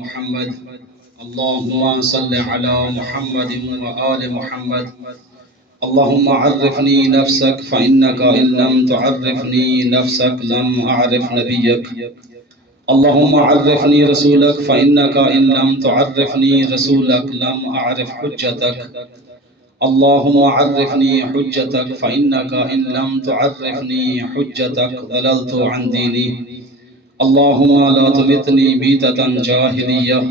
محمد اللهم صل على محمد وآل محمد اللهم عرفني نفسك فإنك إن لم تعرفني نفسك لم أعرف نبيك اللهم عرفني رسولك فإنك إن لم تعرفني رسولك لم أعرف حجتك اللهم عرفني حجتك فإنك إن لم تعرفني حجتك ضللت عن ديني اللهم لا تمتني ميتة جاهلية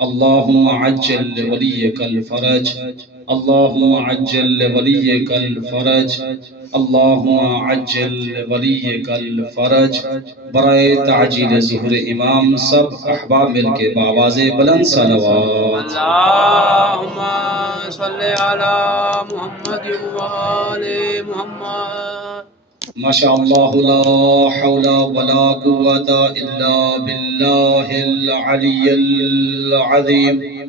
اللهم عجل لوليك الفرج اللهم عجل لوليك الفرج اللهم عجل لوليك الفرج برائے تعجیل ظہور امام سب احباب مل کے بآواز بلند صلوات اللهم صل على محمد وآل محمد ما شاء الله لا حول ولا قوة إلا بالله العلي العظيم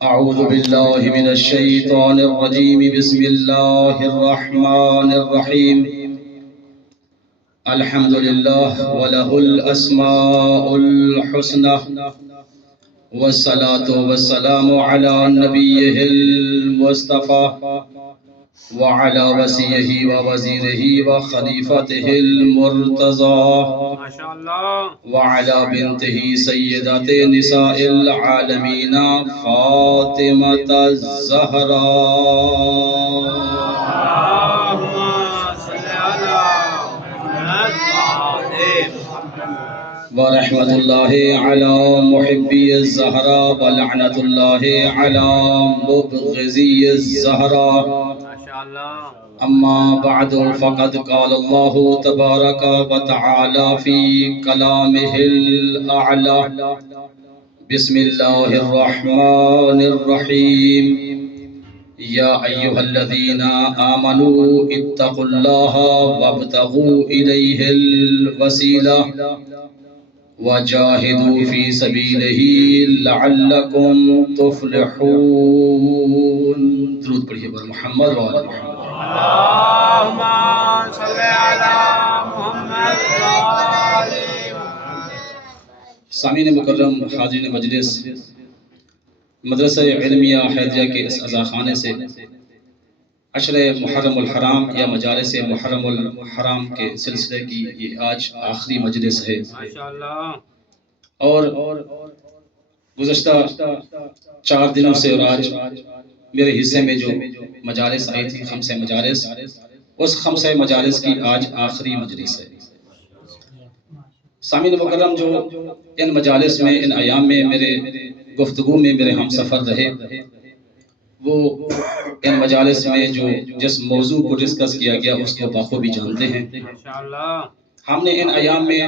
أعوذ بالله من الشيطان الرجيم بسم الله الرحمن الرحيم الحمد لله وله الأسماء الحسنى والصلاة والسلام على نبيه المصطفى وعلى وصيه ووزيره وخليفته المرتضى ما شاء الله وعلى بنته سيدة نساء العالمين فاطمة الزهراء اللهم صل على محمد وآل محمد ورحمة الله على محبي الزهراء ولعنة الله على مبغضي الزهراء ما شاء الله أما بعد فقد قال الله تبارك وتعالى في كلامه الأعلى بسم الله الرحمن الرحيم يا أيها الذين آمنوا اتقوا الله وابتغوا إليه الوسيلة وجاهدوا في سبيله لعلكم تفلحون درود پڑھیے بر محمد و آل محمد اللهم صل على محمد وآل محمد سامعین مکرم حاضرین مجلس مدرسہ علمیہ حیدریہ کے اس عزاخانے سے عشر محرم الحرام یا مجالس محرم الحرام کے سلسلے کی یہ آج آخری مجلس ہے ما شاء الله اور گزشتہ 4 دنوں سے اور آج میرے حصے میں جو مجالس آئی تھی 5 مجالس اس 5 مجالس کی آج آخری مجلس ہے سامعین مکرم جو ان مجالس میں ان ایام میں میرے گفتگو میں میرے ہم سفر رہے وہ ان مجالس میں جو جس موضوع کو ڈسکس کیا گیا اس کو بخوبی جانتے ہیں ما شاء الله ہم نے ان ایام میں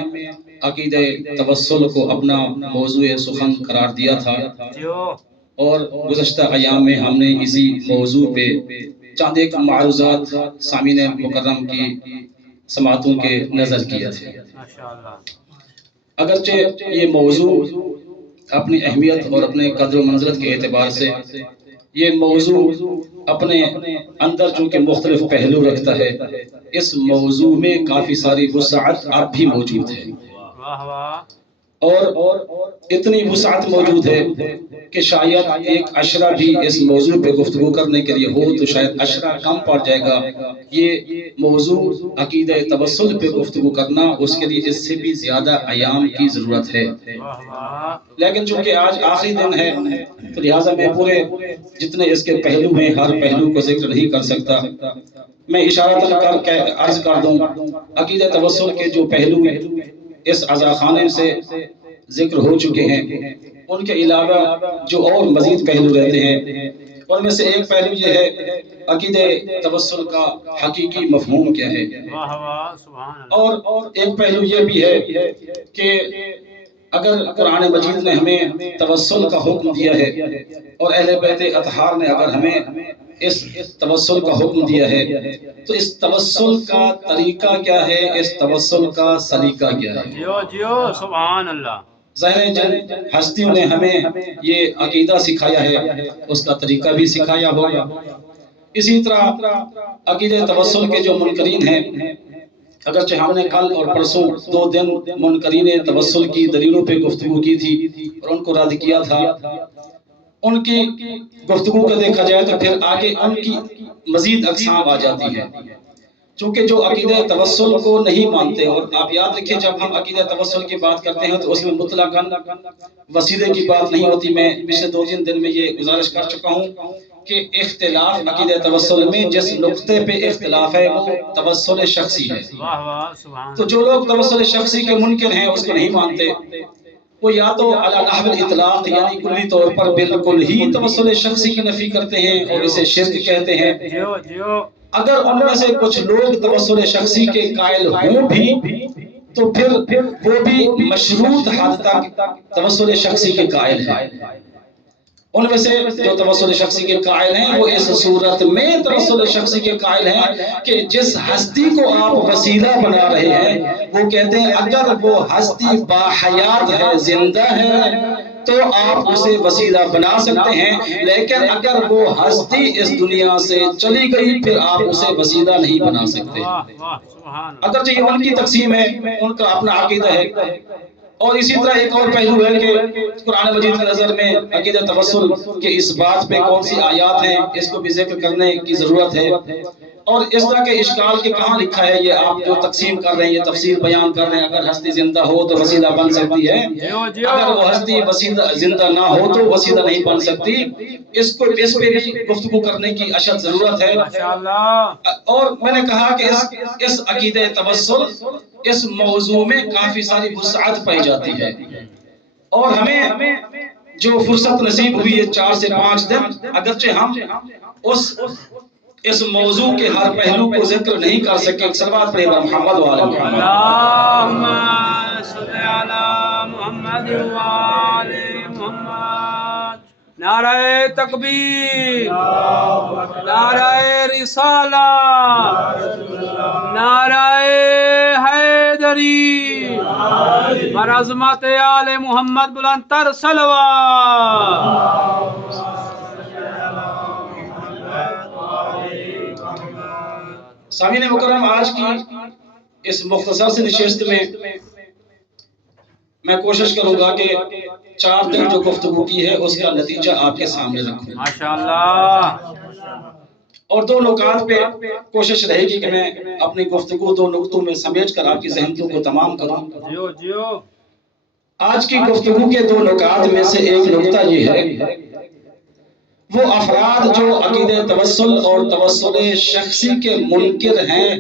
عقیدہ توسل کو اپنا موضوع سخن قرار دیا تھا جو اور گزشتہ ایام میں ہم نے اسی موضوع پہ چند ایک معروضات سامعین مکرم کی سماعتوں کے نظر کیا تھے ما شاء الله اگرچہ یہ موضوع اپنی اہمیت اور اپنے قدر و منزلت کے اعتبار سے یہ موضوع اپنے اندر چونکہ مختلف پہلو رکھتا ہے اس موضوع میں کافی ساری وسعت اب بھی موجود ہے واہ واہ اور اتنی وسعت موجود ہے کہ شاید ایک عشرہ بھی اس موضوع پہ گفتگو کرنے کے لیے ہو تو شاید عشرہ کم پڑ جائے گا یہ موضوع عقیدہ توسل پہ گفتگو کرنا اس کے لیے اس سے بھی زیادہ ایام کی ضرورت ہے واہ واہ لیکن چونکہ آج آخری دن ہے تو لہٰذا میں پورے جتنے اس کے پہلو ہیں ہر پہلو کو ذکر نہیں کر سکتا میں اشارہ کر کے عرض کر دوں عقیدہ توسل کے جو پہلو اس عزاخانے سے ذکر ہو چکے ہیں ان کے علاوہ جو اور مزید پہلو رہتے ہیں ان میں سے ایک پہلو یہ ہے عقیدہ توسل کا حقیقی مفہوم کیا ہے واہ واہ سبحان اللہ اور ایک پہلو یہ بھی ہے کہ اگر قرآن مجید نے ہمیں توسل کا حکم دیا ہے اور اہل بیت اطہار نے اگر ہمیں اس توسل کا حکم دیا ہے تو اس توسل کا طریقہ کیا ہے اس توسل کا سلیقہ کیا ہے جیو جیو سبحان اللہ ظاہر ہے جن ہستیوں نے ہمیں یہ عقیدہ سکھایا ہے اس کا طریقہ بھی سکھایا ہوگا اسی طرح عقیدہ توسل کے جو منکرین ہیں اگرچہ ہم نے کل اور پرسوں 2 دن منکرین توسل کی دلیلوں پہ گفتگو کی تھی اور ان کو رد کیا تھا، ان کی گفتگو کو دیکھا جائے تو پھر آگے ان کی مزید اقسام آ جاتی ہے، چونکہ جو عقیدہ توسل کو نہیں مانتے، اور آپ یاد رکھیں جب ہم عقیدہ توسل کی بات کرتے ہیں تو اس میں مطلقاً وسیلے کی بات نہیں ہوتی۔ میں پچھلے 2-3 دن میں یہ گزارش کر چکا ہوں کہ اختلاف عقیدہ توسل میں جس نقطے پہ اختلاف ہے وہ توسل شخصی ہے۔ واہ واہ سبحان تو جو لوگ توسل شخصی کے منکر ہیں، اس کو نہیں مانتے، وہ یا تو علی نحو الاطلاق یعنی کلی طور پر بالکل ہی توسل شخصی کی نفی کرتے ہیں اور اسے شرک کہتے ہیں۔ جیو جیو اگر ان میں سے کچھ لوگ توسل شخصی کے قائل ہوں بھی تو پھر وہ بھی مشروط حد تک توسل شخصی کے قائل ہیں۔ ان میں سے جو توسل شخصی کے قائل ہیں وہ اس صورت میں توسل شخصی کے قائل ہیں کہ جس ہستی کو آپ وسیلہ بنا رہے ہیں وہ کہتے ہیں اگر وہ ہستی باحیات ہے، زندہ ہے، تو آپ اسے وسیلہ بنا سکتے ہیں، لیکن اگر وہ ہستی اس دنیا سے چلی گئی پھر آپ اسے وسیلہ نہیں بنا سکتے۔ واہ واہ سبحان اللہ اگرچہ یہ ان کی تقسیم ہے، ان کا اپنا عقیدہ ہے، اور اسی طرح ایک اور پہلو ہے کہ قرآن مجید کی نظر میں عقیدہ توسل کے اس بات پہ کون سی آیات ہیں، اس کو بھی ذکر کرنے کی ضرورت ہے، اور اس طرح کے اشکال کے کہاں لکھا ہے یہ آپ جو تقسیم کر رہے ہیں، یہ تفسیر بیان کر رہے ہیں، اگر ہستی زندہ ہو تو وسیلہ بن سکتی ہے، اگر وہ ہستی زندہ نہ ہو تو وسیلہ نہیں بن سکتی۔ اس پہ بھی گفتگو کرنے کی اشد ضرورت ہے۔ ماشاءاللہ۔ اور میں نے کہا کہ اس عقیدہ توسل اس موضوع میں کافی ساری وسعت پائی جاتی ہے، اور ہمیں جو فرصت نصیب ہوئی ہے 4 سے 5 دن، اگرچہ ہم اس موضوع کے ہر پہلو کو ذکر نہیں کر سکے، صلوات پڑھیں محمد وعلی محمد۔ اللہم صلی علی محمد وعلی محمد۔ نعرہ تکبیر، نعرہ رسالہ، نعرہ حیدری، بر عظمت آل محمد بلند تر صلوات۔ سامعین مکرم، آج کی اس مختصر سے نشست میں کوشش کروں گا کہ 4 دن جو گفتگو کی ہے اس کا نتیجہ آپ کے سامنے رکھوں، ماشاءاللہ۔ اور 2 نکات پہ کوشش رہے گی کہ میں اپنی گفتگو 2 نقطوں میں سمیٹ کر آپ کی ذہنیوں کو تمام کروں۔ جیو جیو۔ آج کی گفتگو کے 2 نکات میں سے ایک نقطہ یہ ہے، وہ افراد جو عقیدہ توسل اور توسل شخصی کے منکر ہیں،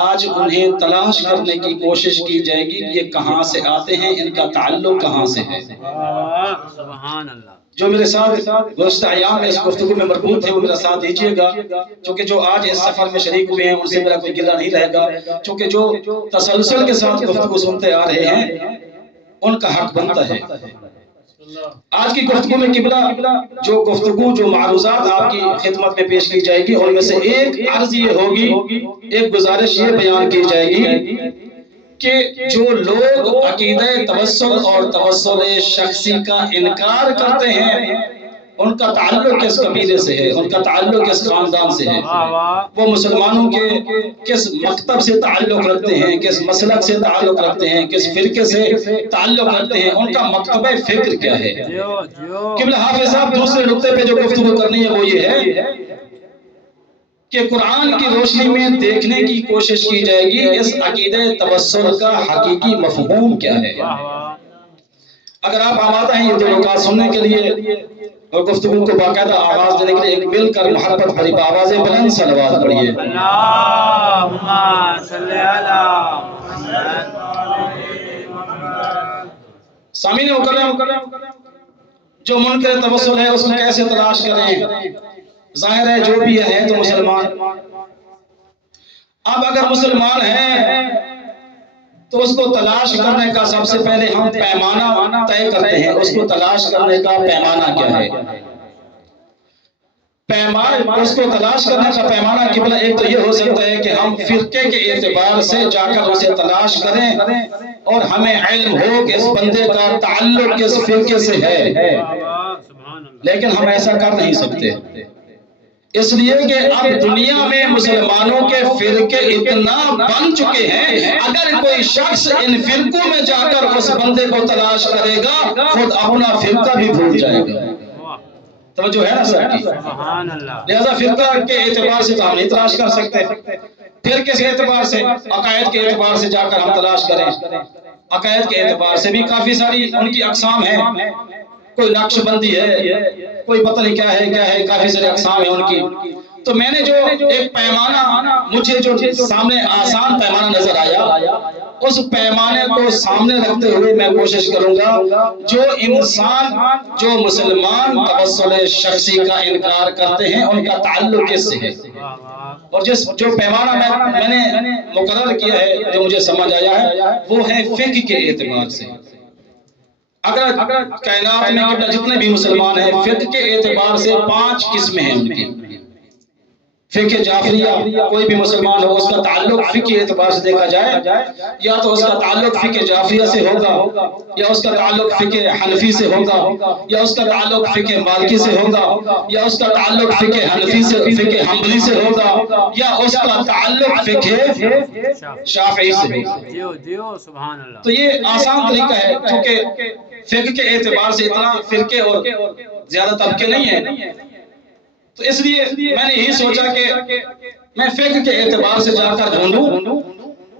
آج انہیں تلاش کرنے کی کوشش کی جائے گی کہ یہ کہاں سے آتے ہیں، ان کا تعلق کہاں سے ہے۔ سبحان اللہ۔ جو میرے ساتھ گزشتہ ایام میں اس گفتگو میں مربوط تھے وہ میرا ساتھ دیجیے گا، چونکہ جو آج اس سفر میں شریک ہوئے ہیں ان سے میرا کوئی گلہ نہیں رہے گا، چونکہ جو تسلسل کے ساتھ گفتگو سنتے آ رہے ہیں ان کا حق بنتا ہے۔ آج کی گفتگو میں قبلہ جو معروضات آپ کی خدمت میں پیش کی جائے گی، ان میں سے ایک عرض یہ ہوگی، ایک گزارش یہ بیان کی جائے گی کہ جو لوگ عقیدہ توسل اور توسل شخصی کا انکار کرتے ہیں ان کا تعلق کس قبیلے سے ہے، ان کا تعلق کس خاندان سے ہے، وہ مسلمانوں کے کس مکتب سے تعلق رکھتے ہیں، کس مسلک سے تعلق رکھتے ہیں، کس فرقے سے تعلق رکھتے ہیں، ان کا مکتبہ فکر کیا ہے۔ قبلہ حافظ صاحب دوسرے نقطے پہ جو گفتگو کرنی ہے وہ یہ ہے کہ قرآن کی روشنی میں دیکھنے کی کوشش کی جائے گی اس عقیدہ توسل کا حقیقی مفہوم کیا ہے۔ اگر آپ آمادہ ہیں یہ 2 نکات سننے کے لیے اور گفتگو کو باقاعدہ آواز دینے کے لیے، ایک مل کر محبت بھری آواز بلند صلوات پڑھیے۔ اللہم صلی علی محمد۔ سامعین مکرم، جو منکر توسل ہے اس کو کیسے تلاش کریں؟ ظاہر ہے جو بھی ہے تو مسلمان۔ اب اگر مسلمان ہیں تو اس کو تلاش کرنے کا سب سے پہلے ہم پیمانہ طے کرتے ہیں، اس کو تلاش کرنے کا پیمانہ کیا ہے؟ اس کو تلاش کرنے کا پیمانہ قبلہ ایک تو یہ ہو سکتا ہے کہ ہم فرقے کے اعتبار سے جا کر اسے تلاش کریں اور ہمیں علم ہو کہ اس بندے کا تعلق کس فرقے سے ہے، لیکن ہم ایسا کر نہیں سکتے، اس لیے کہ اب دنیا میں مسلمانوں کے فرقے اتنا بن چکے ہیں، اگر کوئی شخص ان فرقوں میں جا کر اس بندے کو تلاش کرے گا خود اپنا فرقہ بھی بھول جائے گا۔ توجہ ہے نا سب کی؟ سبحان اللہ۔ لہذا فرقہ کے اعتبار سے تو ہم نہیں تلاش کر سکتے، پھر کس اعتبار سے؟ عقائد کے اعتبار سے جا کر ہم تلاش کریں۔ عقائد کے اعتبار سے بھی کافی ساری ان کی اقسام ہیں، کوئی نقش بندی ہے، کوئی پتہ نہیں کیا ہے، کافی سارے اقسام ہیں ان کی۔ تو میں نے جو ایک پیمانہ، مجھے جو سامنے آسان پیمانہ نظر آیا، اس پیمانے کو سامنے رکھتے ہوئے میں کوشش کروں گا جو انسان، جو مسلمان توسل شخصی کا انکار کرتے ہیں ان کا تعلق کس سے ہے، اور جو پیمانہ میں نے مقرر کیا ہے، جو مجھے سمجھ آیا ہے، وہ ہے فقہ کے اعتبار سے۔ اگر کائنات میں جتنے بھی مسلمان ہیں، فقہ کے اعتبار سے 5 قسمیں ہیں ان کی۔ فقہ جعفریہ، کوئی بھی مسلمان ہو اس کا تعلق فقہ کے اعتبار سے دیکھا جائے، یا تو اس کا تعلق فقہ جعفریہ سے ہوگا، یا اس کا تعلق فقہ حنفی سے ہوگا، یا اس کا تعلق فقہ مالکی سے ہوگا، یا اس کا تعلق فقہ حنفی سے، فقہ حنبلی سے ہوگا، یا اس کا تعلق فقہ شافعی سے ہوگا۔ سبحان اللہ۔ تو یہ آسان طریقہ ہے، کیونکہ فقہ کے اعتبار سے اتنا فرقے اور زیادہ طبقے نہیں ہیں، تو اس لیے میں نے یہی سوچا کہ میں فقہ کے اعتبار سے جا کر ڈھونڈوں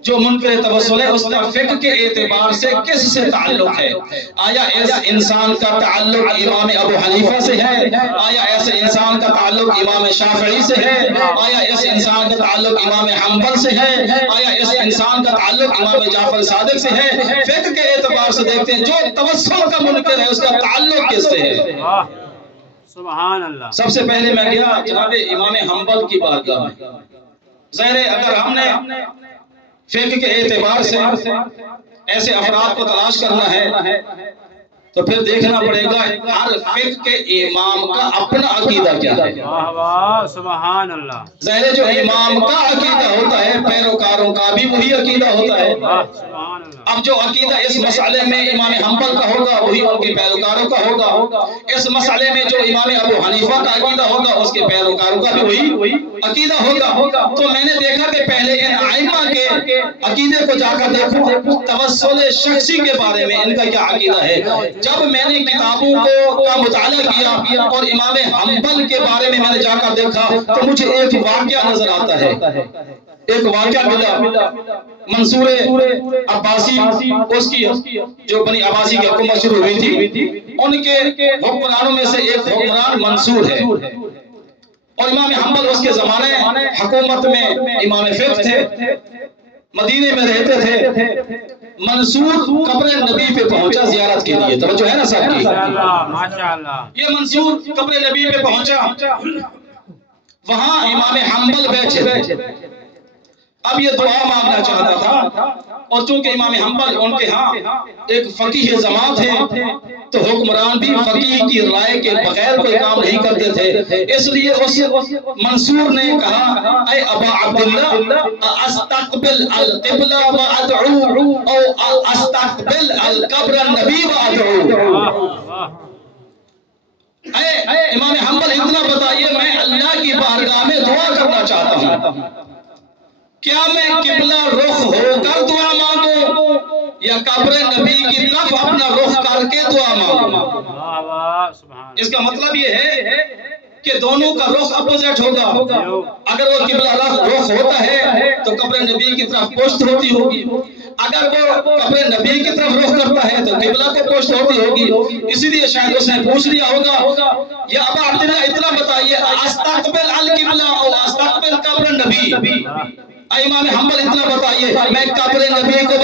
جو منکر توسل ہے اس کا فقہ کے اعتبار سے کس سے تعلق ہے۔ آیا ایسا انسان کا تعلق امام ابو حنیفہ سے ہے؟ آیا ایسے انسان کا تعلق امام شافعی سے ہے؟ آیا اس انسان کا تعلق امام حنبل سے ہے؟ آیا اس انسان کا تعلق امام جعفر صادق سے ہے؟ فقہ کے اعتبار سے دیکھتے ہیں جو توسل کا منکر ہے اس کا تعلق کس سے ہے۔ سبحان اللہ۔ سب سے پہلے میں گیا جناب امام حنبل کی بارگاہ میں۔ ظاہر ہے اگر ہم نے فقہ کے اعتبار سے ایسے افراد کو تلاش کرنا ہے تو پھر دیکھنا پڑے گا ہر فقہ کے امام کا اپنا عقیدہ کیا ہے۔ واہ واہ، سبحان اللہ۔ ظاہر ہے جو امام کا عقیدہ ہوتا ہے پیروکاروں کا بھی وہی عقیدہ ہوتا ہے۔ سبحان اللہ۔ اب جو عقیدہ اس مسئلے میں امام حنبل کا ہوگا وہی ان کے پیروکاروں کا ہوگا، اس مسئلے میں جو امام ابو حنیفہ کا عقیدہ ہوگا اس کے پیروکاروں کا بھی وہی عقیدہ ہوگا۔ تو میں نے دیکھا کہ پہلے ان ائمہ کے عقیدے کو جا کر دیکھوں توسل شخصی کے بارے میں ان کا کیا عقیدہ ہے۔ جب میں نے کتابوں کا مطالعہ کیا اور امام حنبل کے بارے میں نے جا کر دیکھا تو مجھے ایک واقعہ نظر آتا ہے، ایک واقعہ ملا۔ منصور عباسی، اس کی جو بنی عباسی کی حکومت شروع ہوئی تھی، ان کے حکمرانوں میں سے ایک حکمران منصور ہے، اور امام حنبل اس کے زمانے حکومت میں امام فقہ تھے، مدینے میں رہتے تھے۔ منصور قبر نبی پہ پہنچا زیارت کے لیے، توجہ ہے نا صاحب کی؟ ماشاءاللہ۔ یہ منصور قبر نبی پہ پہنچا، وہاں امام حنبل بیٹھے، اب یہ دعا مانگنا چاہتا تھا، اور چونکہ امام حنبل ان کے ہاں ایک فقیہ زمان تھے تو حکمران بھی فقیہ کی رائے کے بغیر کوئی کام نہیں کرتے تھے، اس لیے اس منصور نے کہا اے ابا عبداللہ استقبل القبلہ وادعو او استقبل القبر النبی وادعو۔ اے امام حنبل اتنا بتائیے میں اللہ کی بارگاہ میں دعا کرنا چاہتا ہوں، کیا میں قبلہ رخ ہو کر دعا مانگوں یا قبر نبی کی طرف اپنا رخ کر کے دعا مانگوں؟ اس کا مطلب یہ ہے کہ دونوں کا رخ اپوزٹ ہوگا۔ اگر وہ قبلہ رخ ہوتا ہے تو قبر نبی کی طرف پشت ہوتی ہوگی، اگر وہ قبر نبی کی طرف رخ کرتا ہے تو قبلہ کو پشت ہوتی ہوگی۔ اسی لیے شاید اس نے پوچھ لیا ہوگا یا ابا عبداللہ اتنا بتائیے استقبل القبلہ او استقبل قبر نبی، امام حنبل اتنا بتائیے میں قبر نبی کو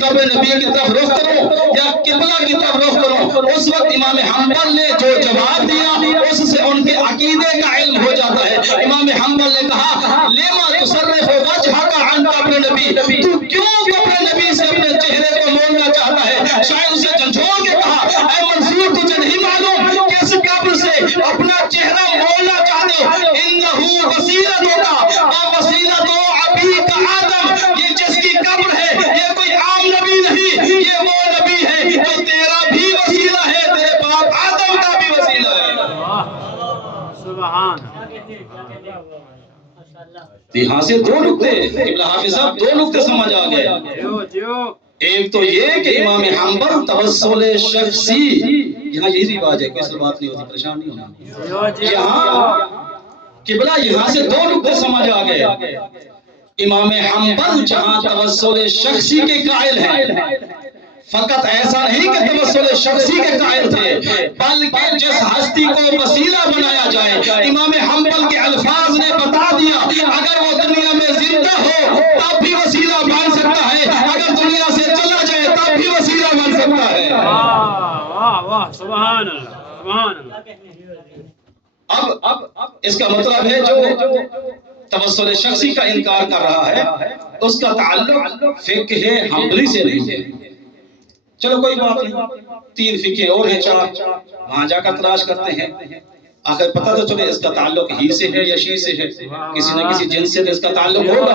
قبر نبی کی طرف رخ کروں یا قبلہ کی طرف رخ کروں؟ اس وقت امام حنبل نے جو جواب دیا اس سے ان کے عقیدے کا علم ہو جاتا ہے۔ امام حنبل نے کہا لما تصرف وجہک عن قبر نبی، تو کیوں قبر نبی سے اپنے چہرے کو موڑنا چاہتا ہے؟ شاید اسے جھنجھوڑ کے کہا اے منصور تجھے نہیں معلوم کہ اس قبر سے اپنا چہرہ موڑنا چاہتے ہو؟ انہو وسیلتک و وسیلت ابیک آدم، یہ جس کی قبر ہے یہ کوئی عام نبی نہیں، یہ وہ نبی ہے جو تیرا بھی وسیلہ ہے، تیرے باپ آدم کا بھی وسیلہ ہے۔ سبحان تو یہاں سے دو نقطے قبلہ حافظ صاحب دو نقطے سمجھ آ گئے. ایک تو یہ کہ امام حنبل توسل شخصی، یہاں یہی رواج ہے، کوئی بات نہیں ہوتی، پریشان نہیں ہونا. یہاں قبلہ یہاں سے دو نقطے سمجھ آ گئے. امام حنبل جہاں توسل شخصی کے قائل ہیں، فقط ایسا نہیں کہ توسل شخصی کے قائل تھے، بلکہ جس ہستی کو وسیلہ بنایا جائے، امام حنبل کے الفاظ نے بتا دیا اگر وہ دنیا میں زندہ ہو تب بھی وسیلہ بن سکتا ہے، اگر دنیا سے چلا جائے تب بھی وسیلہ بن سکتا ہے. سبحان اللہ سبحان اللہ. اب اس کا مطلب ہے جو توسل شخصی کا انکار کر رہا ہے اس کا تعلق فقہ حنبلی سے نہیں ہے. چلو کوئی بات نہیں، تین فقہ اور ہیں، چار وہاں جا کر تلاش کرتے ہیں، آخر پتہ تو چلے اس کا تعلق ہی سے ہے یا شی سے ہے، کسی نہ کسی جنس سے اس کا تعلق ہوگا.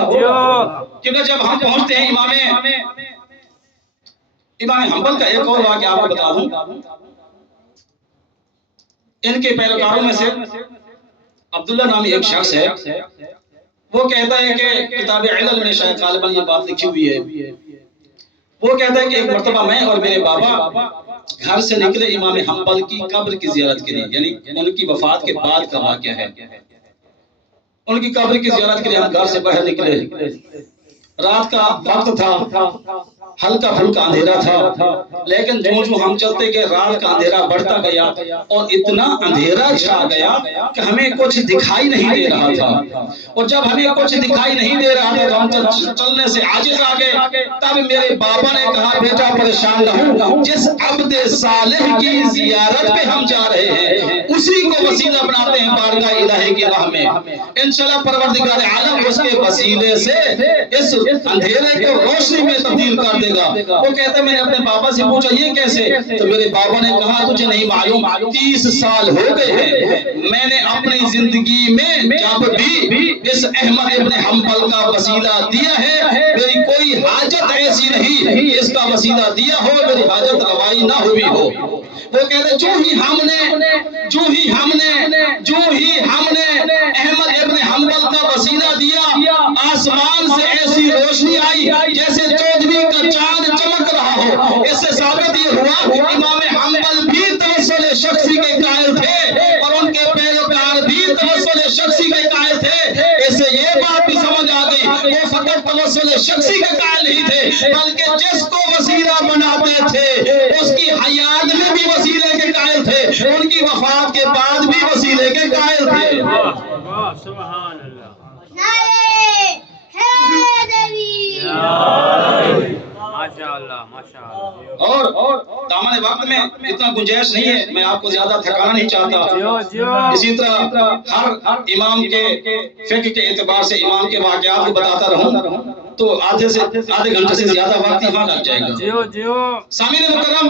کیونکہ جب ہم پہنچتے ہیں امام حنبل کا ایک اور واقعہ آپ کو بتا دوں. ان کے پیروکاروں میں سے عبداللہ نامی ایک شخص ہے، وہ کہتا ہے کہ کتاب علل میں شاید غالباً یہ بات لکھی ہوئی ہے. وہ کہتا ہے کہ ایک مرتبہ میں اور میرے بابا گھر سے نکلے امام حنبل کی قبر کی زیارت کے لیے، یعنی ان کی وفات کے بعد کا واقعہ ہے. ان کی قبر کی زیارت کے لیے ہم گھر سے باہر نکلے. رات کا وقت تھا، ہلکا پھلکا اندھیرا تھا، لیکن جو ہم چلتے گئے رات کا اندھیرا بڑھتا گیا اور اتنا اندھیرا چھا گیا کہ ہمیں کچھ دکھائی نہیں دے رہا تھا. اور جب ہمیں کچھ دکھائی نہیں دے رہا تھا تو ہم چلنے سے عاجز آ گئے. تب میرے بابا نے کہا بیٹا پریشان نہ ہو، جس عبد صالح کی زیارت پہ ہم جا رہے ہیں اسی کو وسیلہ بناتے ہیں بارگاہ الہی کی راہ میں، انشاءاللہ پروردگار عالم اس کے وسیلے سے اس اندھیرے کو روشنی میں تبدیل کر دے گا. وہ کہتا ہے میں نے اپنے بابا سے پوچھا یہ کیسے؟ تو میرے بابا نے کہا تجھے نہیں معلوم، 30 سال ہو گئے ہیں میں نے اپنی زندگی میں جب بھی اس احمد ابن حنبل کا وسیلہ دیا ہے میری کوئی حاجت ایسی نہیں اس کا وسیلہ دیا ہو میری حاجت روائی نہ ہوئی ہو. وہ کہتے جو ہی ہم نے احمد ابن حنبل کا وسیلہ دیا آسمان سے ایسی روشنی آئی جیسے چودھویں کا چاند چمک رہا ہو. اس سے ثابت یہ ہوا امام حنبل بھی توسل شخصی کے قائل تھے اور ان کے پیروکار بھی توسل شخصی کے قائل تھے. اس سے یہ بات بھی سمجھ آ گئی وہ فقط توسل شخصی کے قائل نہیں تھے بلکہ جس کو وسیلہ بناتے تھے اس کی حیات میں بھی وسیلے کے قائل تھے، ان کی وفات کے بعد بھی وسیلے کے قائل تھے. سبحان اللہ. اور دامن وقت میں اتنا گنجائش نہیں ہے، میں آپ کو زیادہ تھکانا نہیں چاہتا. اسی طرح ہر امام کے فقہ کے اعتبار سے امام کے واقعات کو بتاتا رہوں تو آدھے گھنٹے سے زیادہ وقت یہاں لگ جائے گا. سامعین مکرم،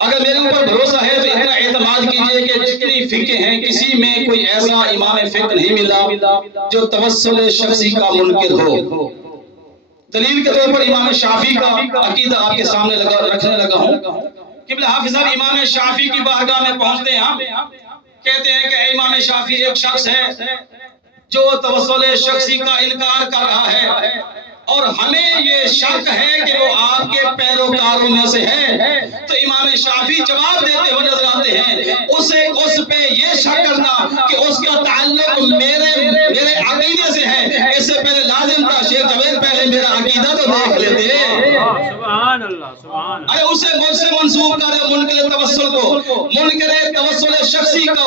اگر میرے اوپر بھروسہ ہے تو اتنا اعتماد کیجئے کہ جتنی فقہ ہیں کسی میں کوئی ایسا امام فقہ نہیں ملا جو توسل شخصی کا منکر ہو. دلیل کے طور پر امام شافعی کا عقیدہ آپ کے سامنے رکھنے لگا ہوں. قبلہ حافظ صاحب امام شافعی کی بارگاہ میں پہنچتے ہیں، ہم کہتے ہیں کہ امام شافعی ایک شخص ہے جو توسل شخصی کا انکار کر رہا ہے اور ہمیں یہ شک ہے کہ وہ آپ کے پیروکاروں میں سے ہے. تو امام شافعی جواب دیتے ہوئے نظر آتے ہیں اس پہ یہ شک کرنا کہ اس کا تعلق میرے عقیدے سے ہے، اس سے پہلے لازم تھا شیخ جاوید پہلے میرا عقیدہ تو دیکھ لیتے. سبحان اللہ سبحان اللہ. ارے اسے مجھ سے منسوب کرے منکر توسل کو، منکر توسل شخصی کو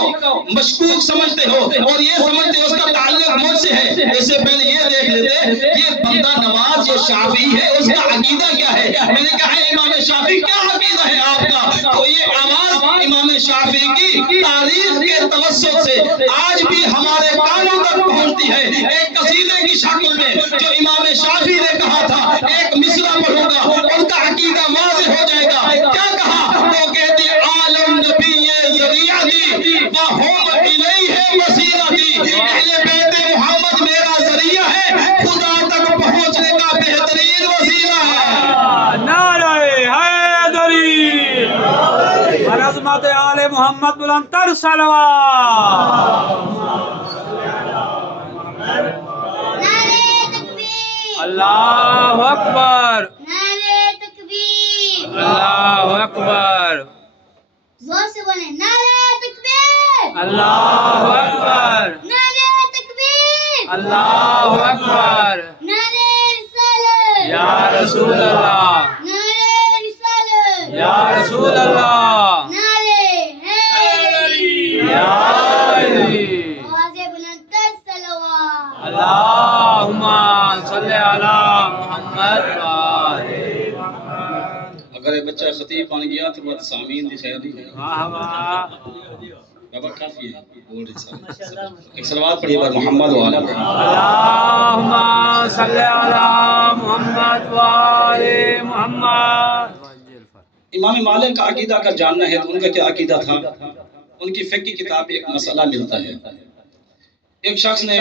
مشکوک سمجھتے ہو اور یہ سمجھتے ہو اس کا تعلق مجھ سے ہے، اس سے پہلے یہ دیکھ لیتے یہ بندہ نواز یہ شافعی ہے اس کا عقیدہ کیا ہے. میں نے کہا ہے امام شافعی کیا عقیدہ ہے آپ کا؟ تو یہ آواز امام شافعی کی تاریخ کے توسط سے آج بھی ہمارے کانوں تک پہنچتی ہے ایک قصیدے کی شکل میں جو امام شافعی نے کہا تھا. ایک مصرع پڑھوں گا ان کا عقیدہ واضح ہو جائے گا. کیا کہا؟ وہ کہتے عالم نبی ذریعتی وہم الیہ وسیلتی، اہل بیت محمد میرا ذریعہ ہے، خدا تک پہنچنے کا بہترین وسیلہ ہے. نعرہ حیدری. عظمت آل محمد بلندتر صلوات نعرے تکبیر اللہ اکبر نعرے تکبیر اللہ اکبر زور سے بولیں نعرے تکبیر اللہ اکبر نعرے تکبیر اللہ اکبر نعرے رسالت یا رسول اللہ نعرے رسالت یا رسول اللہ نعرے حیدری یا علی آواز بلندتر صلوات اللہم صلی علی محمد وآلہ اگر ایک بچہ خطیب بن گیا تو بات سامین دی خیر نہیں ہے واہ واہ بابا کافی ہے بول رہے ہیں ایک صلوات پڑھیے بار محمد وآلہ اللہم صلی علی محمد وآلہ محمد امام مالک کا عقیدہ کا جاننا ہے تو ان کا کیا عقیدہ تھا ان کی فقہ کی کتاب میں ایک مسئلہ ملتا ہے ایک شخص نے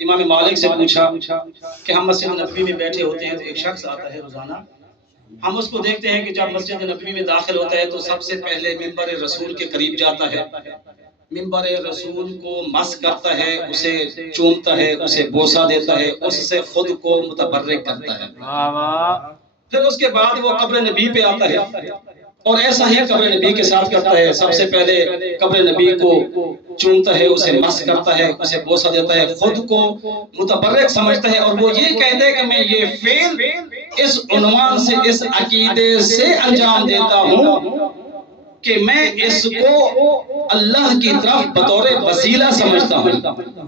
امام مالک سے پوچھا کہ ہم مسجد نبوی میں بیٹھے ہوتے ہیں تو ایک شخص آتا ہے روزانہ ہم اس کو دیکھتے ہیں کہ جب مسجد نبوی میں داخل ہوتا ہے تو سب سے پہلے منبر رسول کے قریب جاتا ہے منبر رسول کو مس کرتا ہے اسے چومتا ہے اسے بوسہ دیتا ہے اس سے خود کو متبرک کرتا ہے واہ واہ پھر اس کے بعد وہ قبر نبی پہ آتا ہے اور ایسا ہی قبر نبی کے ساتھ کرتا ہے سب سے پہلے قبر نبی کو چومتا ہے اسے مس کرتا ہے اسے بوسہ دیتا ہے خود کو متبرک سمجھتا ہے اور وہ یہ کہتا ہے کہ میں یہ فعل اس عنوان سے اس عقیدے سے انجام دیتا ہوں کہ میں اس کو اللہ کی طرف بطور وسیلہ سمجھتا ہوں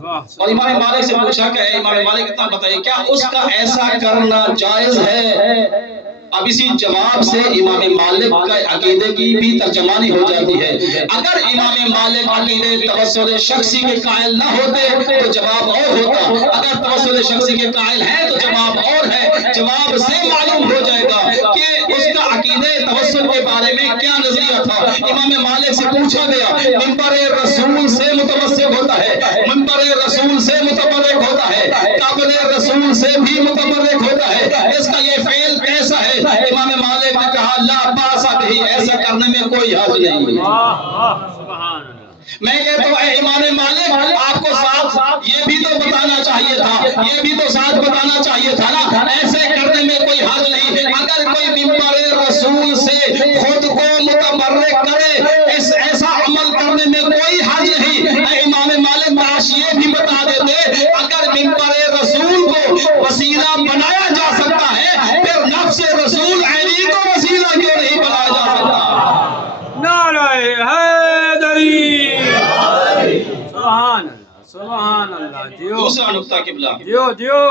اور امام مالک سے پوچھا کہ اے امام مالک اتنا بتائیے کیا اس کا ایسا کرنا جائز ہے اب اسی جواب سے امام مالک کا عقیدے کی بھی ترجمانی ہو جاتی ہے اگر امام مالک عقیدے توسل شخصی کے قائل نہ ہوتے تو جواب اور ہوتا اگر توسل شخصی کے قائل ہیں تو جواب اور ہے جواب سے معلوم ہو جائے گا کہ اس کا عقیدے توسل کے بارے میں کیا نظریہ تھا امام مالک سے پوچھا گیا منبر رسول سے متوسل ہوتا ہے منبر رسول سے متبرک ہوتا ہے قبر رسول سے بھی متبرک ہوتا ہے اس کا یہ فعل کیسا ہے امام مالک نے کہا لا باسا بھی ایسا کرنے میں کوئی حرج نہیں ہے سبحان اللہ میں کہتا ہوں اے امام مالک آپ کو ساتھ یہ بھی تو بتانا چاہیے تھا یہ بھی تو ساتھ بتانا چاہیے تھا نا ایسے کرنے میں کوئی حرج نہیں اگر کوئی منبر رسول سے خود کو متبرک کرے ایسا عمل کرنے میں کوئی حرج نہیں اے امام مالک کاش یہ بھی بتا دیتے اگر منبر رسول کو وسیلہ بنایا جا سکتا ہے پھر نفس رسول علی کو وسیلہ کیوں نہیں بنایا جا سکتا نعرہ حیدری سبحان اللہ جیو دوسرا نقطہ قبلہ جیو جیو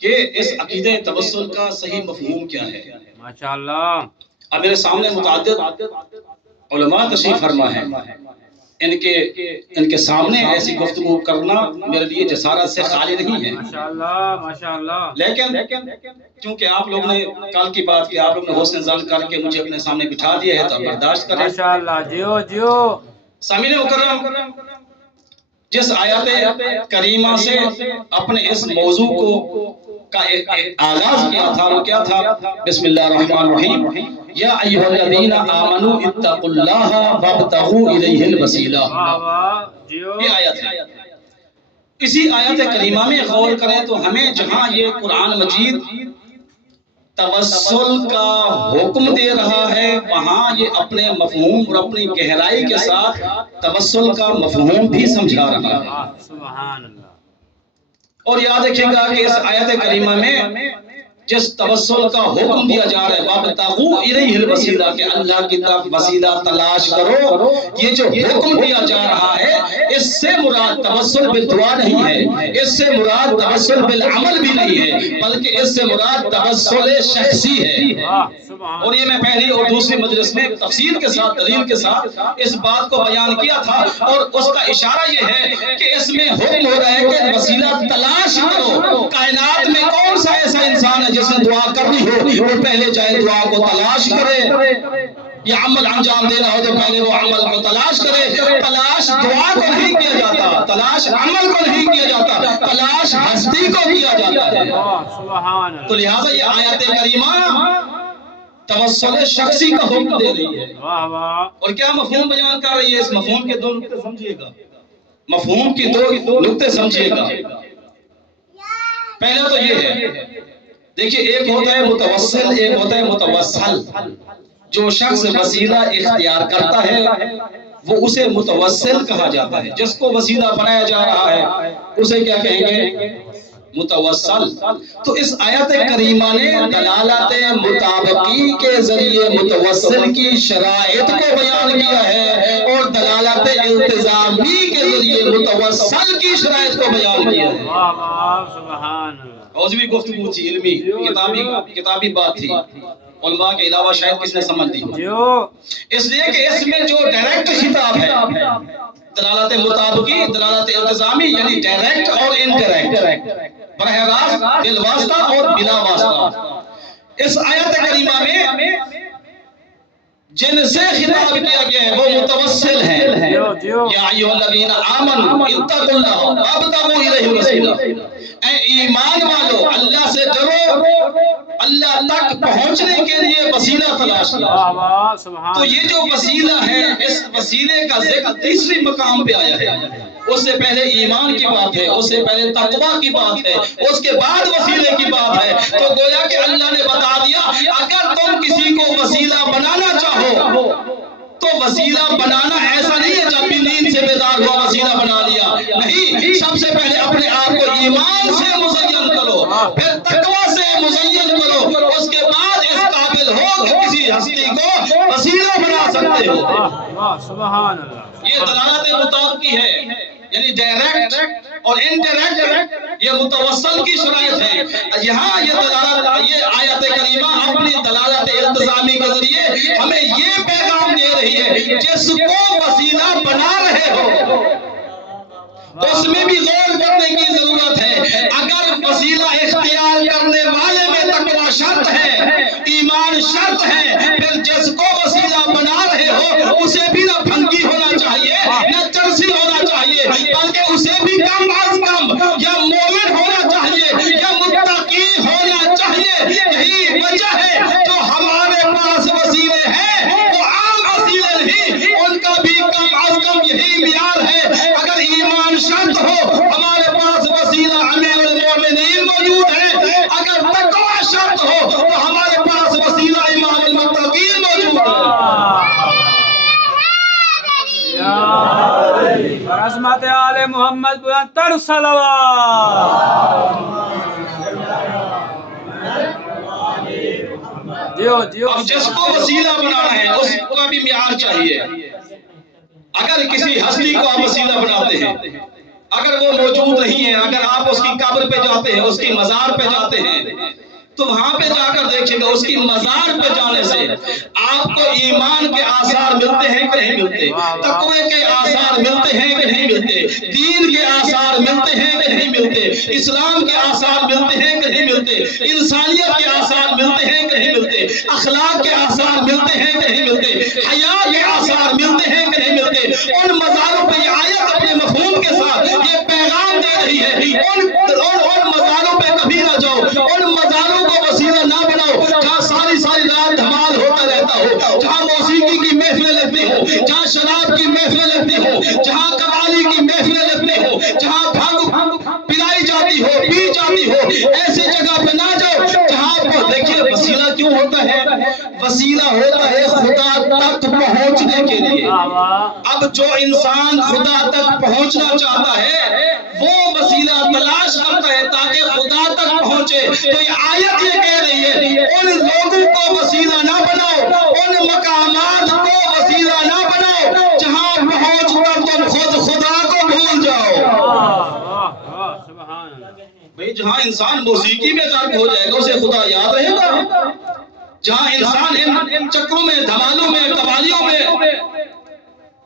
کہ اس عقیدہ توسل کا صحیح مفہوم کیا ہے ماشاءاللہ اب میرے سامنے متعدد علماء تشریف فرما ہے ان کے سامنے ایسی گفتگو کرنا میرے لیے جسارت سے خالی نہیں ہے ماشاءاللہ ماشاءاللہ لیکن کیونکہ آپ لوگ نے کل کی بات کی آپ لوگ نے حسن ظن کر کے مجھے اپنے سامنے بٹھا دیا ہے تو آپ برداشت کریں ماشاءاللہ جیو جیو سامعین مکرم جس آیات کریمہ سے اپنے اس موضوع کا ایک آغاز کیا تھا وہ کیا تھا بسم اللہ الرحمن الرحیم یا ایھا الذین آمنوا اتقوا اللہ وابتغوا الیہ الوسیلہ واہ واہ جیو یہ آیت ہے اسی آیت کریمہ میں غور کریں تو ہمیں جہاں یہ قرآن مجید توسل کا حکم دے رہا ہے وہاں یہ اپنے مفہوم اور اپنی گہرائی کے ساتھ توسل کا مفہوم بھی سمجھا رہا ہے سبحان اللہ اور یاد رکھیے گا کہ اس آیت کریمہ میں جس توسل کا حکم دیا جا رہا ہے وابتغوا الیہ الوسیلہ کہ اللہ کی طرف وسیلہ تلاش کرو یہ جو حکم دیا جا رہا ہے اس سے مراد توسل بالدعا نہیں ہے اس سے مراد توسل بالعمل بھی نہیں ہے بلکہ اس سے مراد توسل شخصی ہے اور یہ میں پہلی اور دوسری مجلس میں تفصیل کے ساتھ دلیل کے ساتھ اس بات کو بیان کیا تھا اور اس کا اشارہ یہ ہے کہ اس میں حکم ہو رہا ہے کہ وسیلہ تلاش کرو کائنات میں کون سا ایسا انسان ہے جس نے دعا کرنی ہو وہ پہلے چاہے دعا کو تلاش کرے یا عمل انجام دینا ہو تو پہلے وہ عمل کو تلاش کرے تلاش دعا کو نہیں کیا جاتا تلاش عمل کو نہیں کیا جاتا تلاش ہستی کو کیا جاتا ہے سبحان اللہ تو لہٰذا یہ آیت کریمہ توسل شخصی کا حکم دے رہی ہے. واہ واہ اور کیا مفہوم بیان کر رہی ہے؟ اس مفہوم کے دو نقطے سمجھیے گا. مفہوم کی دو نقطے سمجھیے گا. پہلا تو یہ ہے، دیکھیے ایک ہوتا ہے متوسل، ایک ہوتا ہے متوسل. جو شخص وسیلہ اختیار کرتا ہے وہ اسے متوسل کہا جاتا ہے. جس کو وسیلہ بنایا جا رہا ہے اسے کیا کہیں گے؟ متوسل. تو اس آیت کریمہ نے دلالت مطابقی کے ذریعے متوسل کی شرائط کو بیان کیا ہے اور دلالت التزامی کے ذریعے متوسل کی شرائط کو بیان کیا ہے. واہ واہ سبحان اللہ. عضوی گفتگو تھی، علمی کتابی بات تھی، علماء کے علاوہ شاید کس نے سمجھ لی ہو. جو اس لیے کہ اس میں جو ڈائریکٹ خطاب ہے، دلالت مطابقی، دلالت التزامی، یعنی ڈائریکٹ اور انڈائریکٹ، براہ راست، بالواسطہ اور بلا واسطہ. اس آیت کریمہ میں جن سے خطاب کیا گیا ہے وہ متوسل ہیں. جو یا ایھا الذین آمنوا اتقوا اللہ وابتغوا الیہ الوسیلہ. اے ایمان والو، اللہ سے ڈرو، اللہ تک پہنچنے کے لیے وسیلہ تلاش کرو. واہ واہ سبحان تو یہ جو وسیلہ ہے، اس وسیلے کا ذکر تیسری مقام پہ آیا ہے. اس سے پہلے ایمان کی بات ہے، اس سے پہلے تقویٰ کی بات ہے، اس کے بعد وسیلے کی بات ہے. تو گویا کہ اللہ نے بتا دیا اگر تم کسی کو وسیلہ بنانا چاہو تو وسیلہ بنانا ایسا نہیں ہے جب بھی نیند سے بیدار ہوا وسیلہ بنا لیا. نہیں، سب سے پہلے اپنے آپ کو ایمان سے مزین کرو، پھر تقویٰ سے مزین کرو، اس کے بعد اس قابل ہو کہ کسی ہستی کو وسیلہ بنا سکتے ہو. واہ سبحان اللہ. یہ دلالت مطابقی ہے، یعنی ڈائریکٹ اور انڈائریکٹ، یہ متوسل کی شرائط ہے. یہاں یہ دلالت، یہ آیت کریمہ اپنی دلالت التزامی کے ذریعے ہمیں یہ پیغام دے رہی ہے، جس کو وسیلہ بنا رہے ہو اس میں بھی غور کرنے کی ضرورت ہے. اگر وسیلہ اختیار کرنے والے میں تقویٰ شرط ہے، ایمان شرط ہے، پھر جس کو وسیلہ بنا رہے ہو اسے بھی نہ پھنکی ہونا چاہیے، نہ چرسی ہونا چاہیے، بلکہ اسے بھی کم از کم یا مومن ہونا چاہیے یا متقی ہونا چاہیے. یہی وجہ ہے جو ہمارے پاس وسیلے ہیں وہ عام وسیلے نہیں، ان کا بھی کم از کم یہی معیار ہے. اگر ایمان شرط ہو، ہمارے پاس وسیلہ امیر المومنین موجود ہے. اگر تقویٰ شرط ہو تو ہمارے پاس وسیلہ امام المتقین موجود ہے. یا عظمت آل محمد بلندتر صلوات. جو اب جس کو وسیلہ بنانا ہے اس کا بھی معیار چاہیے. اگر کسی ہستی کو آپ وسیلہ بناتے ہیں، اگر وہ موجود نہیں ہے، اگر آپ اس کی قبر پہ جاتے ہیں، اس کی مزار پہ جاتے ہیں، تو وہاں پہ جا کر دیکھیں گے اس کی مزار پہ جانے سے آپ کو ایمان کے آثار ملتے ہیں کہ نہیں ملتے، تقوی کے آثار ملتے ہیں کہ نہیں ملتے، دین کے آثار ملتے ہیں کہ نہیں ملتے، اسلام کے آثار ملتے ہیں کہ نہیں ملتے، انسانیت کے آثار ملتے ہیں کہ نہیں ملتے، اخلاق کے آثار ملتے ہیں کہ نہیں ملتے، حیا کے آثار ملتے ہیں کہ نہیں ملتے. ان مزاروں پہ یہ آیت اپنے مفہوم کے ساتھ یہ پیغام دے رہی ہے، ان مزاروں پہ کبھی نہ جاؤ، ان مزاروں کو وسیلہ نہ بناؤ جہاں ساری رات دھمال ہوتا رہتا ہو، جہاں موسیقی کی محفلیں لگتی ہو، جہاں شراب کی محفلیں لگتی ہو، جہاں قوالی کی محفلیں لگتی ہو، جہاں بھنگ پلائی جاتی ہو، پی جاتی ہو. ایسی جگہ پہ نہ جاؤ جہاں پر دیکھیے وسیلہ کیوں ہوتا ہے؟ وسیلہ ہوتا ہے خدا تک پہنچنے کے لیے. اب جو انسان خدا تک پہنچنا چاہتا ہے وہ وسیلہ تلاش کرتا ہے تاکہ خدا تک پہنچے. تو یہ آیت یہ کہہ رہی ہے ان لوگوں کو وسیلہ نہ بناؤ، ان مقامات کو وسیلہ نہ بناؤ جہاں پہنچ کر تم خود خدا کو بھول جاؤ. بھئی جہاں انسان موسیقی میں غرق ہو جائے گا اسے خدا یاد رہے گا؟ جہاں انسان ان چکروں میں، دھمالوں میں، قوالیوں میں،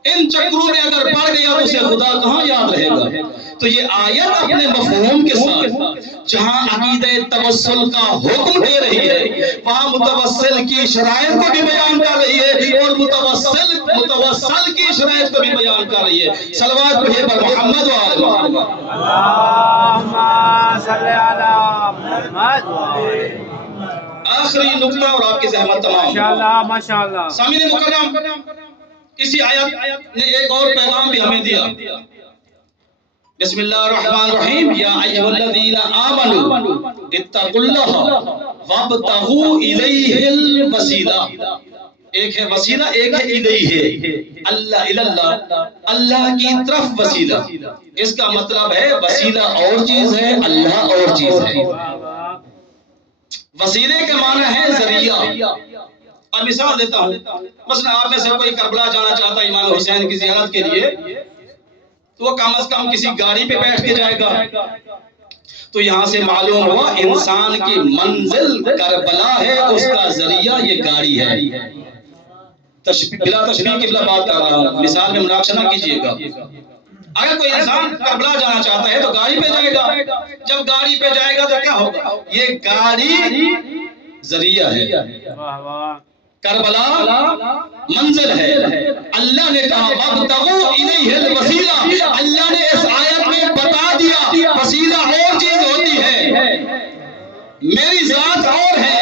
ان چکروں میں اگر پڑ گیا تو اسے خدا کہاں یاد رہے گا؟ تو یہ آیت اپنے مفہوم کے ساتھ جہاں عقیدہ توسل کا حکم دے رہی ہے وہاں متوسل کی شرائط کو بھی بیان کر رہی ہے اور متوسل کی شرائط کو بھی بیان کر رہی ہے. صلوات پڑھیے پر محمد و آل محمد. اللہم صلی علی محمد. آخری نقطہ اور آپ کی زحمت تمام. ماشاءاللہ ماشاءاللہ. سامعین مکرم، اسی آیت نے ایک اور پیغام بھی ہمیں دیا. بسم اللہ الرحمن الرحیم. یا ایھا الذین آمنوا اتقوا اللہ وابتغوا الیہ الوسیلہ. ایک ہے وسیلہ، ایک ہے الیہ، اللہ اللہ کی طرف وسیلہ. اس کا مطلب ہے وسیلہ اور چیز ہے، اللہ اور چیز ہے. وسیلے کے معنی ہے ذریعہ. اور مثال دیتا ہوں، مثلا آپ میں سے کوئی کربلا جانا چاہتا ہے امام حسین کی زیارت کے لیے، تو وہ کم از کم کسی گاڑی پہ بیٹھ کے جائے گا. تو یہاں سے معلوم ہوا انسان کی منزل کربلا ہے، اس کا ذریعہ یہ گاڑی ہے. بلا تشبیہ کی بلا بات کر رہا ہوں، مثال میں مناقشہ نہ کیجیے گا. اگر کوئی انسان کربلا جانا چاہتا ہے تو گاڑی پہ جائے گا. جب گاڑی پہ جائے گا تو کیا ہوگا؟ یہ گاڑی ذریعہ ہے، کربلا منزل ہے. اللہ نے کہا وابتغوا الیہ الوسیلہ. اللہ نے اس آیت میں بتا دیا وسیلہ اور چیز ہوتی ہے، میری ذات اور ہے.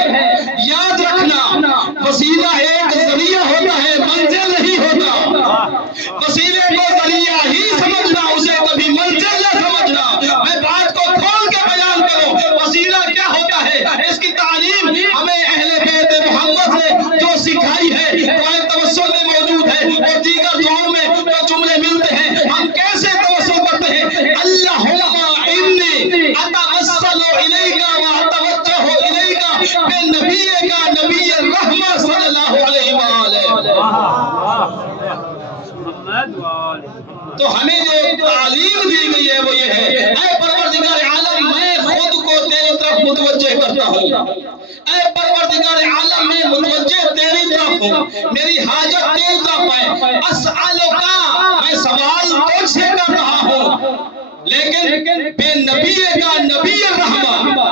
یاد رکھنا وسیلہ ایک ذریعہ ہوتا ہے، منزل نہیں ہوتا. وسیلے کو ذریعہ ہی سمجھنا، اسے کبھی منزل نہ سمجھنا. میں بات کو کھول کے بیان کروں، وسیلہ کیا ہوتا ہے. اس کی تعلیم ہمیں اہل بیت محمد نے جو سکھائی ہے دعائے توسل میں موجود ہے، اور دیگر دعاؤں میں جو جملے ملتے ہیں. ہم کیسے توسل کرتے ہیں؟ اللہم انی اتوسل الیک واتوجہ الیک بنبیک نبی الرحمہ صلی اللہ علیہ وآلہ. تو ہمیں جو تعلیم دی گئی ہے وہ یہ ہے، اے پروردگار عالم میں خود کو تیری طرف متوجہ کرتا ہوں. اے پروردگار عالم میں متوجہ تیری طرف ہوں، میری حاجت تیری طرف ہے. اسألک، میں سوال تجھ سے کر رہا ہوں، لیکن بے نبی کا نبی الرحمہ،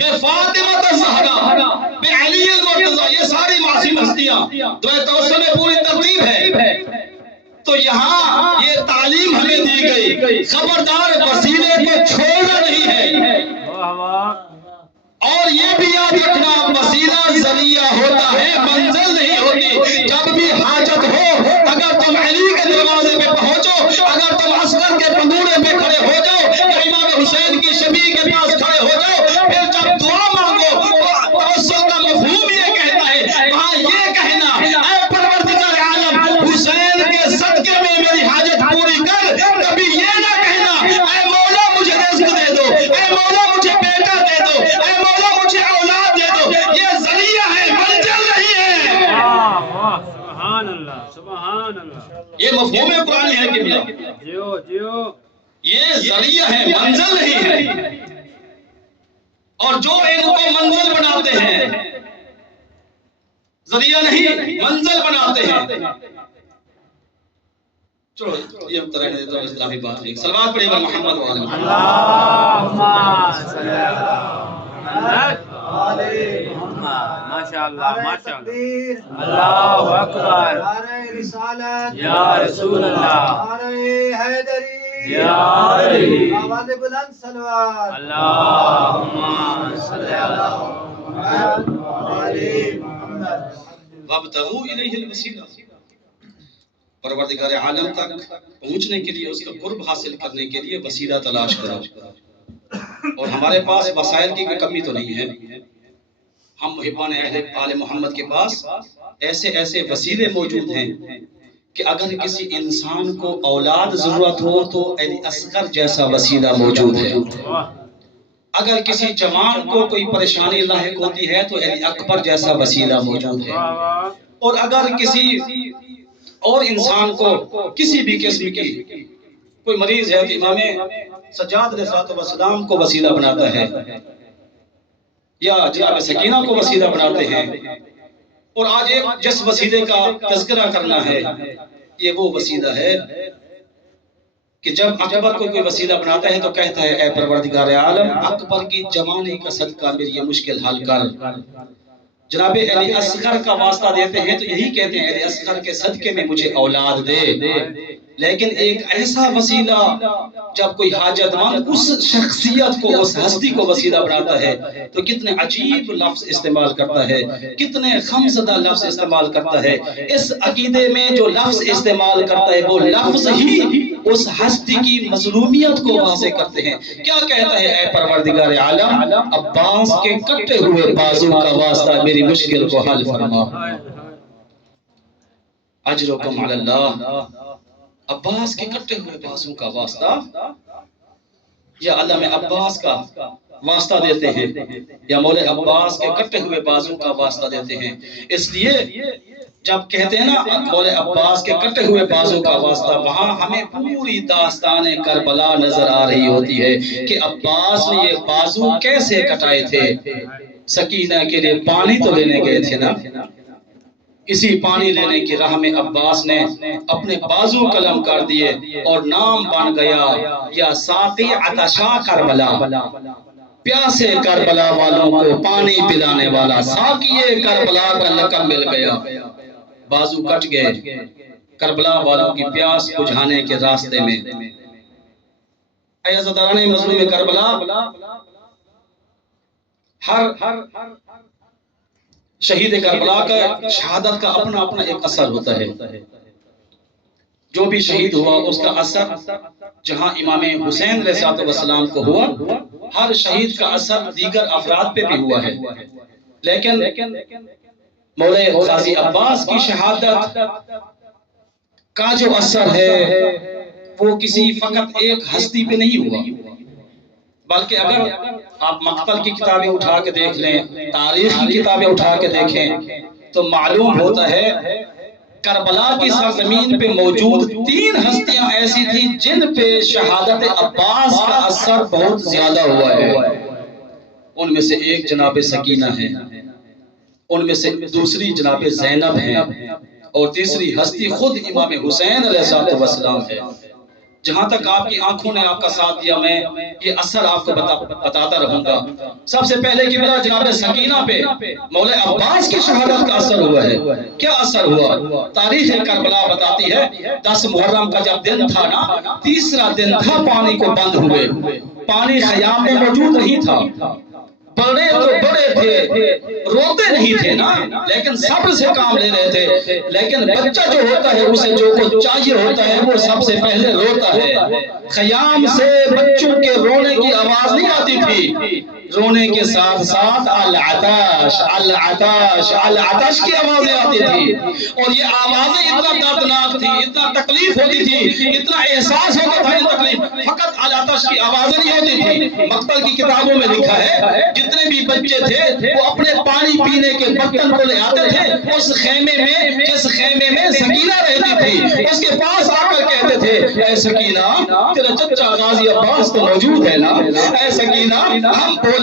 بے فاطمہ الزہرا، بے علی المرتضی، یہ ساری معصوم ہستیاں دعائے توسل میں پوری ترتیب ہے. تو یہاں یہ تعلیم ہمیں دی گئی، خبردار وسیلے کو چھوڑنا نہیں ہے. اور یہ بھی یاد رکھنا وسیلہ ذریعہ ہوتا ہے، منزل نہیں ہوتی. جب بھی حاجت ہو، اگر تم علی کے دروازے پہ پہنچو، اگر تم عسکر کے پنگوڑے پہ کھڑے ہو جاؤ یا امام حسین کی شبیہ کے پاس کھڑے ہو جاؤ، پھر جب دعا مانگو تو توسل کا مفہوم یہ کہتا ہے، وہاں یہ کہنا اے پروردگار عالم حسین کے صدقے میں میری حاجت پوری کر. کبھی یہ نہ کہنا اے مولا مجھے رزق دے دو، اے مولا مجھے بیٹا دے دو، اے مولا مجھے اولاد دے دو. یہ ذریعہ ہے، منزل نہیں ہے. سبحان اللہ سبحان اللہ. یہ مفہوم قرآن ہے کہ جیو جیو. یہ ذریعہ ہے، منزل نہیں ہے. اور جو ان کو منزل بناتے ہیں، ذریعہ نہیں منزل بناتے ہیں. چلو یہ ہم طرح دیتا ہوں اسلامی بات ہے. سلوات پڑھیں محمد و آل محمد. اللہم صلی علی محمد. ماشاءاللہ ماشاءاللہ. اللہ اکبر. نعرہ رسالت یا رسول اللہ. نعرہ حیدری یا علی. آواز بلند صلوات. اللہم صلی علی محمد. وابتغوا الیہ الوسیلہ. پروردگار عالم تک پہنچنے کے لیے، اس کا قرب حاصل کرنے کے لیے وسیلہ تلاش کرو. اور ہمارے پاس وسائل کی کوئی کمی تو نہیں ہے. ہم محبان اہل آل محمد کے پاس ایسے ایسے وسیلے موجود ہیں کہ اگر کسی انسان کو اولاد ضرورت ہو تو علی اصغر جیسا وسیلہ موجود ہے. اگر کسی جوان کو کوئی پریشانی لاحق ہوتی ہے تو علی اکبر جیسا وسیلہ موجود ہے. اور اگر کسی اور انسان کو کسی بھی قسم کی کوئی مریض ہے تو امام سجاد علیہ السلام کو وسیلہ بناتا ہے، یا جناب سکینہ کو وسیلہ بناتے ہیں. اور آج ایک جس وسیلے کا تذکرہ کرنا ہے، یہ وہ وسیلہ ہے کہ جب اکبر کو کوئی وسیلہ بناتا ہے تو کہتا ہے اے پروردگار عالم اکبر کی جوانی کا صدقہ میری یہ مشکل حل کر. جناب علی اصغر کا واسطہ دیتے ہیں تو یہی کہتے ہیں علی اصغر کے صدقے میں مجھے اولاد دے. لیکن ایک ایسا وسیلہ جب کوئی حاجت مند اس شخصیت کو اس ہستی کو وسیلہ بناتا ہے تو کتنے عجیب لفظ استعمال کرتا ہے, کتنے خمزدہ لفظ استعمال کرتا ہے. اس عقیدے میں جو لفظ استعمال کرتا ہے وہ لفظ ہی اس ہستی کی مظلومیت کو واضح کرتے ہیں. کیا کہتا ہے اے پروردگار عالم, عباس کے کٹے ہوئے بازو کا واسطہ میری مشکل کو حل فرما. اجرکم علی اللہ. عباس کے کٹے ہوئے بازو کا واسطہ یا علامہ عباس کا واسطہ دیتے ہیں یا مولا عباس کے کٹے ہوئے بازو کا واسطہ دیتے ہیں. اس لیے جب کہتے ہیں نا مولا عباس کے کٹے ہوئے بازو کا واسطہ, وہاں ہمیں پوری داستان کربلا نظر آ رہی ہوتی ہے کہ عباس نے یہ بازو کیسے کٹائے تھے. سکینہ کے لیے پانی تو لینے گئے تھے نا, اسی پانی لینے کی راہ میں عباس نے اپنے بازو قلم کر دیے اور نام بن گیا یا ساقی عطشا کربلا, پیاسے کربلا والوں کو پانی پلانے والا ساقی کربلا کا لقب مل گیا. بازو کٹ گئے کربلا والوں کی پیاس بجھانے کے راستے میں. اے عزیزان مظلوم کربلا, ہر شہید کربلا کا شہادت کا اپنا اپنا ایک اثر ہوتا ہے. جو بھی شہید ہوا اس کا اثر جہاں امام حسین علیہ السلام کو ہوا, ہر شہید کا اثر دیگر افراد پہ بھی ہوا ہے. لیکن مولا غازی عباس کی شہادت کا جو اثر ہے وہ کسی فقط ایک ہستی پہ نہیں ہوا, بلکہ اگر آپ مقتل کی کتابیں اٹھا کے دیکھ لیں, تاریخ کی کتابیں اٹھا کے دیکھیں تو معلوم ہوتا ہے کربلا کی سرزمین پہ موجود 3 ہستیاں ایسی تھیں جن پہ شہادت عباس کا اثر بہت زیادہ ہوا ہے. ان میں سے ایک جناب سکینہ ہے, ان میں سے دوسری جناب زینب ہے, اور تیسری ہستی خود امام حسین علیہ السلام ہے. جہاں تک آپ کی آنکھوں نے آپ کا ساتھ دیا میں یہ اثر آپ کو بتاتا رہوں گا. سب سے پہلے کی بلا جناب سکینہ پہ مولا عباس کی شہادت کا اثر ہوا ہے. کیا اثر ہوا؟ تاریخ کربلا بتاتی ہے 10 محرم کا جب دن تھا نا, تیسرا دن تھا پانی کو بند ہوئے. پانی خیام میں موجود نہیں تھا, بڑے تو بڑے تھے, روتے نہیں تھے نا, لیکن صبر سے کام لے رہے تھے. لیکن بچہ جو ہوتا ہے اسے جو کچھ چاہیے ہوتا ہے وہ سب سے پہلے روتا ہے. خیام سے بچوں کے رونے کی آواز نہیں آتی تھی, رونے کے ساتھ ساتھ العطش العطش العطش کی آوازیں آتی تھی. اور یہ آوازیں اتنا دردناک تھی, اتنا تکلیف ہوتی تھی, اتنا احساس ہوتا تھا یہ تکلیف, فقط العطش کی آوازیں نہیں ہوتی تھی. مقتل کی کتابوں میں لکھا ہے جتنے بھی بچے تھے وہ اپنے پانی پینے کے برتن کو لے آتے تھے اس خیمے میں جس خیمے میں سکینہ رہتی تھی, اس کے پاس آ کر کہتے تھے اے سکینہ تیرا چچا غازی عباس تو موجود ہے نا, اے سکینہ ہم بولے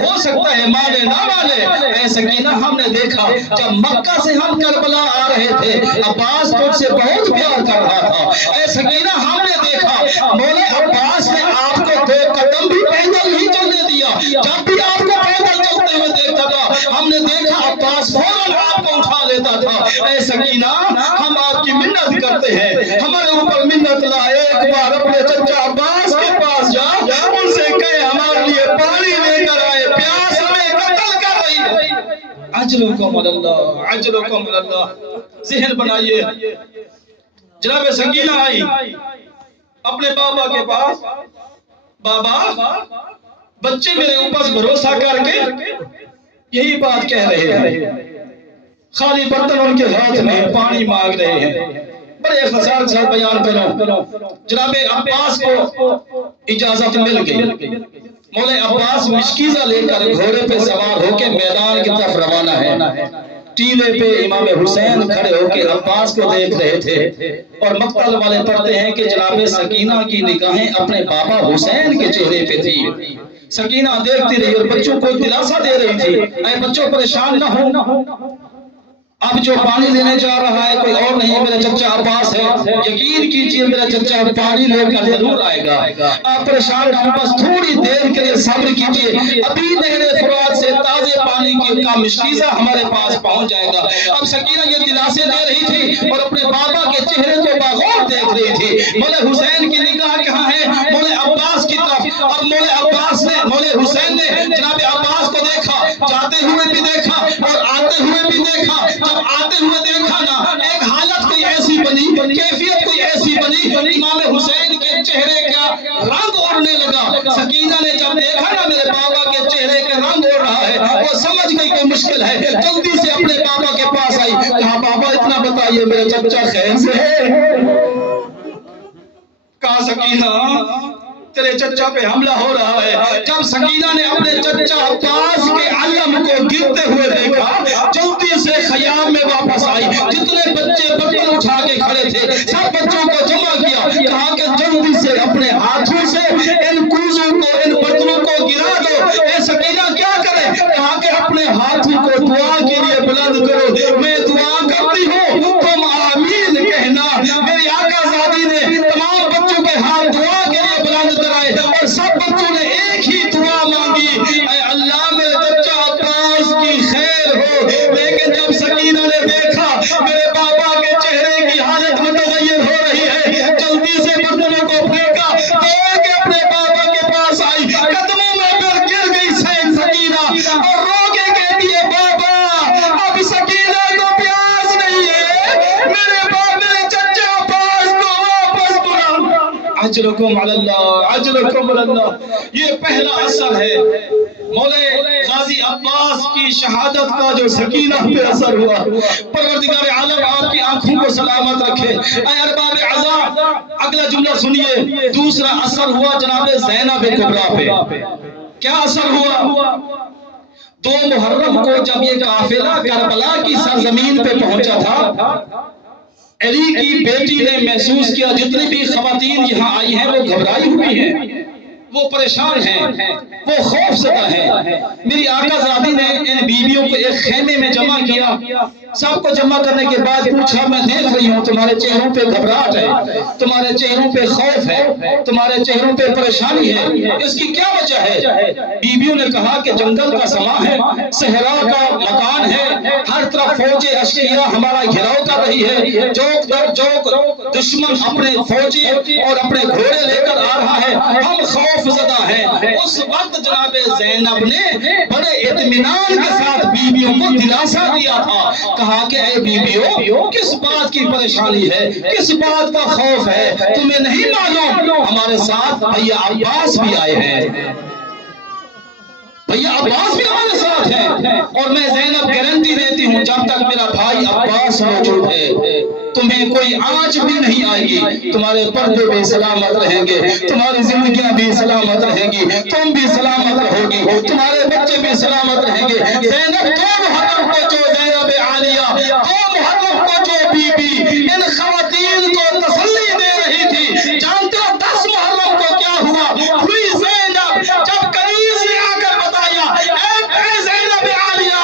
ہو سکتا ہے مانے نہ مانے, اے سکینہ ہم نے دیکھا جب مکہ سے ہم کربلا آ رہے تھے عباس تجھ سے بہت پیار کر رہا تھا. اے سکینہ ہم نے دیکھا مولا عباس نے آپ کو 2 قدم بھی پیدل نہیں چلنے دیا. جب بھی آپ کو پیدل چلتے ہوئے دیکھتا تھا ہم نے دیکھا عباس فوراً آپ کو اٹھا لیتا تھا. اے سکینہ ہم آپ کی منت کرتے ہیں, ہمارے اوپر منت لا, ایک بار اپنے چچا عباس کے پاس جا, ان سے کہے ہمارے لیے پانی لے کر آئے, پیاس ہمیں قتل کر رہی ہے. اجرکم اللہ, اجرکم اللہ. ذہن بنائیے جناب سکینہ آئی اپنے بابا کے پاس, بابا بچے میرے اوپر بھروسہ کر کے یہی بات کہہ رہے ہیں, خالی برتن ان کے ہاتھ میں پانی مانگ رہے ہیں. بڑے اختصار سے بیان کروں, جناب عباس کو اجازت مل گئی. مولا عباس مشکیزہ لے کر گھوڑے پہ سوار ہو کے میدان کی طرف روانہ ہے. ٹیلے پہ امام حسین کھڑے ہو کے عباس کو دیکھ رہے تھے اور مقتل والے پڑھتے ہیں کہ جناب سکینہ کی نگاہیں اپنے بابا حسین کے چہرے پہ تھی. سکینہ دیکھتی رہی اور بچوں کو دلاسا دے رہی تھی, اے بچوں پریشان نہ ہو, اب جو پانی لینے جا رہا ہے کوئی اور نہیں میرا چچا عباس ہے, یقین کیجئے میرا چچا پانی لے کر ضرور آئے گا. آپ پریشان نہ ہو, بس تھوڑی دیر کے لیے صبر کیجئے, ابھی نہر فرات سے تازے پانی کی کا مشکیزہ ہمارے پاس پہنچ جائے گا۔ اب سکینہ یہ دلاسے دے رہی تھی اور اپنے بابا کے چہرے کو باغور دیکھ رہی تھی۔ مولا حسین کی نگاہ کہاں ہے؟ مولا عباس کی طرف۔ اب مولا حسین نے جناب عباس کو دیکھا، جاتے ہوئے بھی دیکھا اور آتے ہوئے بھی دیکھا۔ جب آتے ہوئے دیکھا نا، ایک حالت کوئی ایسی بنی، کیفیت کوئی ایسی بنی، امام حسین کے چہرے کا رنگ اڑنے لگا۔ سکینہ نے جب دیکھا نا میرے بابا کے چہرے کے رنگ اڑ رہا ہے، وہ سمجھ گئی کہ مشکل ہے، جلدی سے اپنے بابا کے پاس آئی، کہا بابا اتنا بتائیے میرے چچا خیر سے ہے؟ کہا سکینہ تیرے چچا پہ حملہ ہو رہا ہے۔ جب سکینہ نے اپنے چچا عباس کے علم کو گرتے ہوئے دیکھا، جلدی سے خیام میں واپس آئی۔ جتنے بچے برتن اٹھا کے کھڑے تھے سب بچوں کو جمع کیا، کہا کہ جلدی سے اپنے ہاتھوں سے ان کوزوں کو، ان برتنوں کو گرا دو۔ اے سکینہ کیا کرے؟ کہا کہ اپنے ہاتھوں کو دعا کے لیے بلند کرو، میں دعا کرتی ہوں تم آمین کہنا۔ میری آقا زادی نے تمام بچوں کے ہاتھ دعا کے لیے بلند کرائے اور سب بچوں نے ایک ہی دعا مانگی، اے اللہ میرے چچا عباس کی خیر ہو۔ لیکن جب سکینہ نے دیکھا میرے بابا کے چہرے کی حالت متغیر ہو رہی ہے، جلدی سے برتنوں کو پھینکا، دوڑ کے اپنے بابا کے پاس آئی، قدموں میں گر گئی سکینہ اور رو کے کہتی ہے بابا اب سکینہ کو پیاس نہیں ہے، میرے چچا عباس کو واپس بلاؤ۔ اجرکم علی اللہ، اجرکم علی اللہ۔ یہ پہلا اثر ہے مولا غازی عباس کی شہادت کا جو سکینہ پہ اثر ہوا۔ پروردگار عالم آپ کی آنکھوں کو سلامت رکھے۔ اے ارباب عزا، اگلا جملہ سنیے۔ دوسرا اثر ہوا جناب زینب کبریٰ پہ۔ کیا اثر ہوا؟ 2 محرم کو جب یہ قافلہ کربلا کی سرزمین پہ پہنچا تھا، علی کی بیٹی نے محسوس کیا جتنی بھی خواتین یہاں آئی ہیں وہ گھبرائی ہوئی ہیں، وہ پریشان ہیں، وہ خوف زدہ ہیں۔ میری آقا زادی نے ان بیویوں کو ایک خیمے میں جمع کیا، سب کو جمع کرنے کے بعد پوچھا میں دیکھ رہی ہوں تمہارے چہروں پہ گھبراہٹ ہے، تمہارے چہروں پہ خوف ہے، تمہارے چہروں پہ پریشانی ہے، اس کی کیا وجہ ہے؟ بیویوں نے کہا کہ جنگل کا سما ہے، صحرا کا مکان ہے، ہر طرف فوج اشقیاء ہمارا گھیراؤ کر رہی ہے، جوک در جوک دشمن اپنے فوجی اور اپنے گھوڑے لے کر آ رہا ہے، ہم خوف زدہ ہیں۔ اس وقت جناب زینب نے بڑے اطمینان کے ساتھ بیویوں کو دلاسا دیا تھا، کہا کہ اے بیویوں کس بات کی پریشانی ہے، کس بات کا خوف ہے، تمہیں نہیں معلوم ہمارے ساتھ بھیا عباس بھی آئے ہیں، بھیا عباس بھی ہمارے ساتھ ہیں، اور میں زینب گارنٹی دیتی ہوں جب تک میرا بھائی عباس موجود ہے تمہیں کوئی آنچ بھی نہیں آئے گی، تمہارے پردے بھی سلامت رہیں گے، تمہاری زندگیاں بھی سلامت رہیں گی، تم بھی سلامت رہو گی، تمہارے بچے بھی سلامت رہیں گے۔ زینب 2 محرم کو جو زینب عالیہ 2 محرم کو جو بی بی ان خواتین کو تسلی دے رہی تھی، جانتے ہو 10 محرم کو کیا ہوا؟ ہوئی زینب جب قریب سے آ کر بتایا اے زینب عالیہ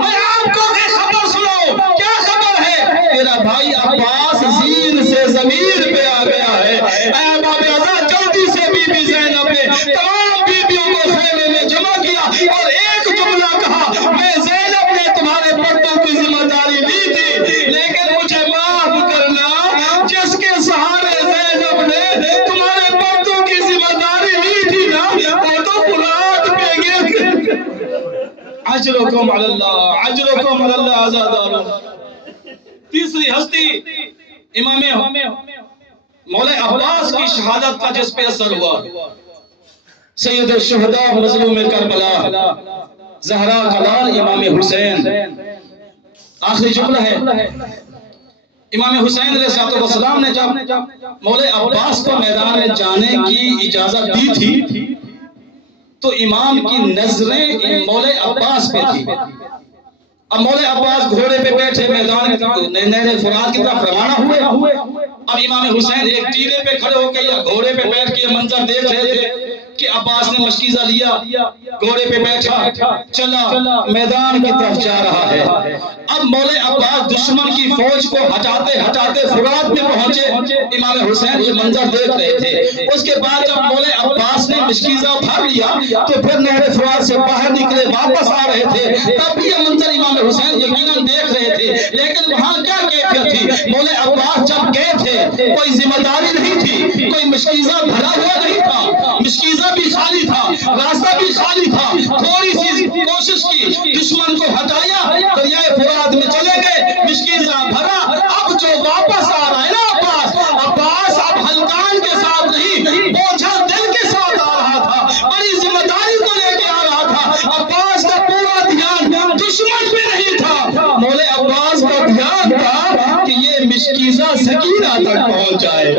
میں آپ کو ایک خبر سنو، کیا خبر ہے؟ تیرا بھائی عباس زین سے ضمیر پہ آ گیا ہے۔ اے باب عزا جلدی سے بی بی زینب نے تمام بیبیوں کو خیمے میں جمع کیا اور ایک جملہ کہا میں زینب نے تمہارے پردوں کی ذمہ داری لی تھی، لیکن مجھے معاف کرنا، جس کے سہارے زینب نے تمہارے پردوں کی ذمہ داری لی تھی نا وہ تو فولاد پہ گر۔ اجرکم علی اللہ، اجرکم علی اللہ آزادارو۔ تیسری ہستی امام مولا عباس کی شہادت کا جس پہ اثر ہوا، سید الشہداء مظلوم کربلا زہرا کلال امام حسین۔ آخری جملہ ہے، امام حسین علیہ السلام نے جب مولا عباس کو میدان میں جانے کی اجازت دی تھی تو امام کی نظریں مولا عباس پہ تھی۔ اب مولا عباس گھوڑے پہ بیٹھے میدان نہر فرات کی طرف روانہ ہوئے۔ اب امام حسین ایک ٹیلے پہ کھڑے ہو کے یا گھوڑے پہ بیٹھ کے یہ منظر دیکھ رہے تھے کہ عباس نے مشکیزہ لیا، گھوڑے پہ بیٹھا، چلا میدان کی طرف جا رہا ہے۔ اب مولا عباس دشمن کی فوج کو ہٹاتے ہٹاتے فرات میں پہنچے۔ امام حسین یہ منظر دیکھ رہے تھے۔ اس کے بعد جب مولا عباس نے مشکیزہ اٹھا لیا تو پھر نہر فرات سے باہر نکلے، واپس آ رہے تھے، تب بھی یہ منظر امام حسین یقیناً دیکھ رہے تھے۔ لیکن وہاں کیا کیفیت تھی؟ مولا عباس جب گئے تھے کوئی ذمہ داری نہیں تھی، کوئی مشکیزہ بھرا ہوا نہیں تھا، مشکیزہ بھی خالی تھا، راستہ بھی خالی تھا۔ تھوڑی سی کوشش کی، دشمن کو ہٹایا، دریائے فرات میں چلے گئے، مشکیزہ بھرا۔ اب جو واپس آ رہا ہے نا عباس اب ہلکان کے ساتھ نہیں، بوجھا دل کے ساتھ آ رہا تھا، بڑی ذمہ داری کو لے کے آ رہا تھا۔ عباس کا پورا دھیان دشمن پہ نہیں تھا، مولا عباس کا دھیان تھا کہ یہ مشکیزہ سکینہ تک پہنچ جائے،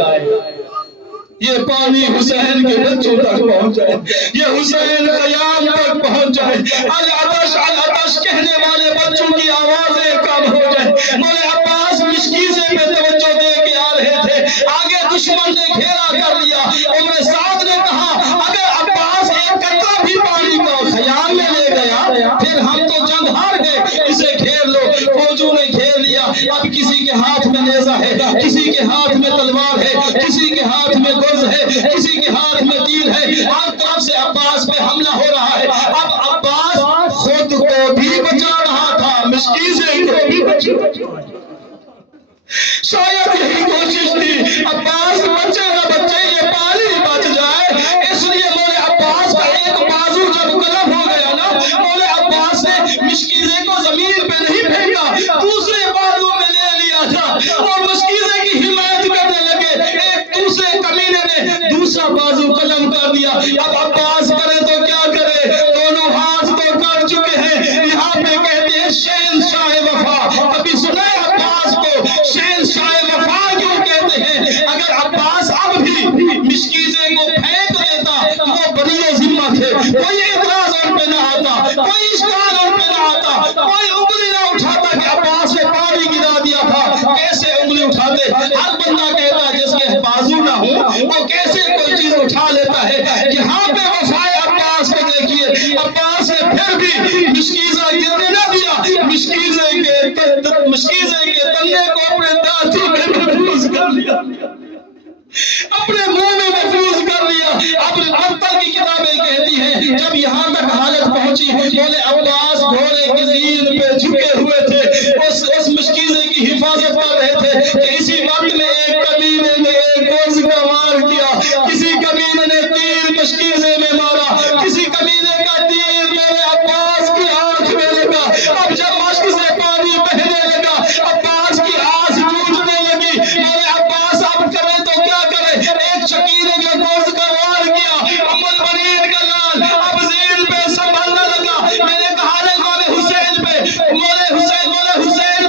یہ پانی حسین کے بچوں تک پہنچ جائے، یہ حسین قیام تک پہنچ جائے، العطش العطش کہنے والے بچوں کی آوازیں کم ہو جائے۔ مولا عباس مشکیزے پہ توجہ دے کے آ رہے تھے، آگے دشمن نے گھیرا کر لیا۔ عمر سعد نے کہا اگر عباس ایک قطرہ بھی پانی کو خیال میں لے گیا پھر ہم تو جنگ ہار گئے، اسے گھیر لو۔ فوجوں نے گھیر لیا، اب کسی کے ہاتھ میں نیزہ ہے، کسی کے ہاتھ میں تلوار ہے، کسی کے ہاتھ میں گرز ہے، کسی کے ہاتھ میں تیر ہے، ہر طرف سے عباس پہ حملہ ہو رہا ہے۔ اب عباس خود کو بھی بچا رہا تھا، مشکیزے کو بھی بچا، شاید یہی کوشش تھی عباس بچے نہ بچے، یہ پانی بچ جائے۔ اس لیے مولا عباس کا ایک بازو جب قلم ہو گیا نا، مولا عباس نے مشکیزے کو زمین پہ نہیں پھینکا، دوسرے بازو میں لے لیا تھا اور مشکیزے کی حمایت کرنے لگے۔ ایک دوسرے کمینے نے دوسرا بازو قلم کر دیا۔ اب عباس کرے تو کیا کرے، دونوں ہاتھ تو کر چکے ہیں۔ یہاں پہ کہتے ہیں شہنشاہ وفا، کبھی سنا ہے عباس کو شہنشاہ وفا کیوں کہتے ہیں؟ اگر عباس اب بھی مشکیزے کو پھینک دیتا تو وہ بری ذمہ تھے، کوئی اعتراض ان پہ نہ آتا، کوئی اشکال ان پہ نہ آتا، کوئی انگلی نہ اٹھاتا کہ عباس نے پانی گرا دیا تھا، کیسے انگلی اٹھاتے؟ ہر بندہ کہتا ہے جس کے بازو نہ ہو وہ کیسے کوئی چیز اٹھا لیتا ہے۔ یہاں پہ وفائے عباس کو دیکھیے، عباس نے پھر بھی مشکیزہ گرنے نہ دیا، مشکیزے کے تلے کو اپنے دانتوں میں محفوظ کر لیا، اپنے منہ میں محفوظ کر لیا۔ اب ابطل کی کتابیں کہتی ہیں جب یہاں تک حالت پہنچی، مولا عباس گھوڑے کی زین پہ جھکے ہوئے تھے، اس مشکیزے کی حفاظت کر رہے تھے کہ اسی وقت میں ایک کمینے نے ایک گرز کا وار کیا، کسی کمینے نے تیر مشکیزے میں مارا، کسی کمینے کا تیر مولا عباس کی آنکھ میں لگا۔ اب جب مشک سے پانی بہنے لگا، عباس کی آنکھ ٹوٹنے لگی، مولا عباس اب کرے تو کیا کرے؟ ایک شکیل نے جو گرز کا وار کیا، ام البنین کا لال اب زین پہ سنبھلنے لگا۔ میں نے کہا مولا حسین پہ، مولا حسین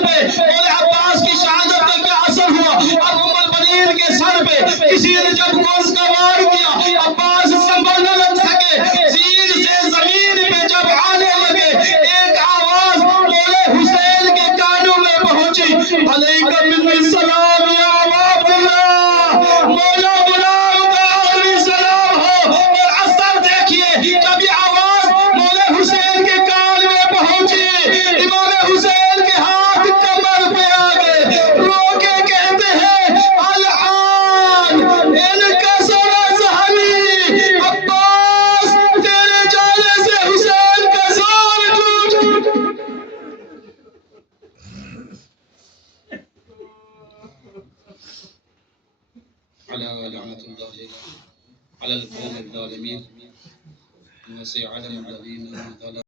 پہ مولا عباس کی شہادت کا کیا اثر ہوا؟ اب ام البنین کے سر پہ کسی نے جب گرز کا وار کیا، عباس سنبھل نہ لگ سکے، زین سے زمین پہ جب آنے لگے، ایک آواز مولا حسین کے کانوں میں پہنچی، علیکم منی السلام یا عبداللہ، مولا غلام کا آخری سلام ہو۔ اور اثر دیکھیے، جب یہ آواز مولا حسین کے کان میں پہنچی، امام حسین کے ہاتھ کمر پہ آ گئے، رو کے کہتے ہیں الآن انکسر ظہری، عباس تیرے جانے سے حسین کا زور ٹوٹ۔ لعنت اللہ علی القوم الظالمین، وسيعلم الذين ظلموا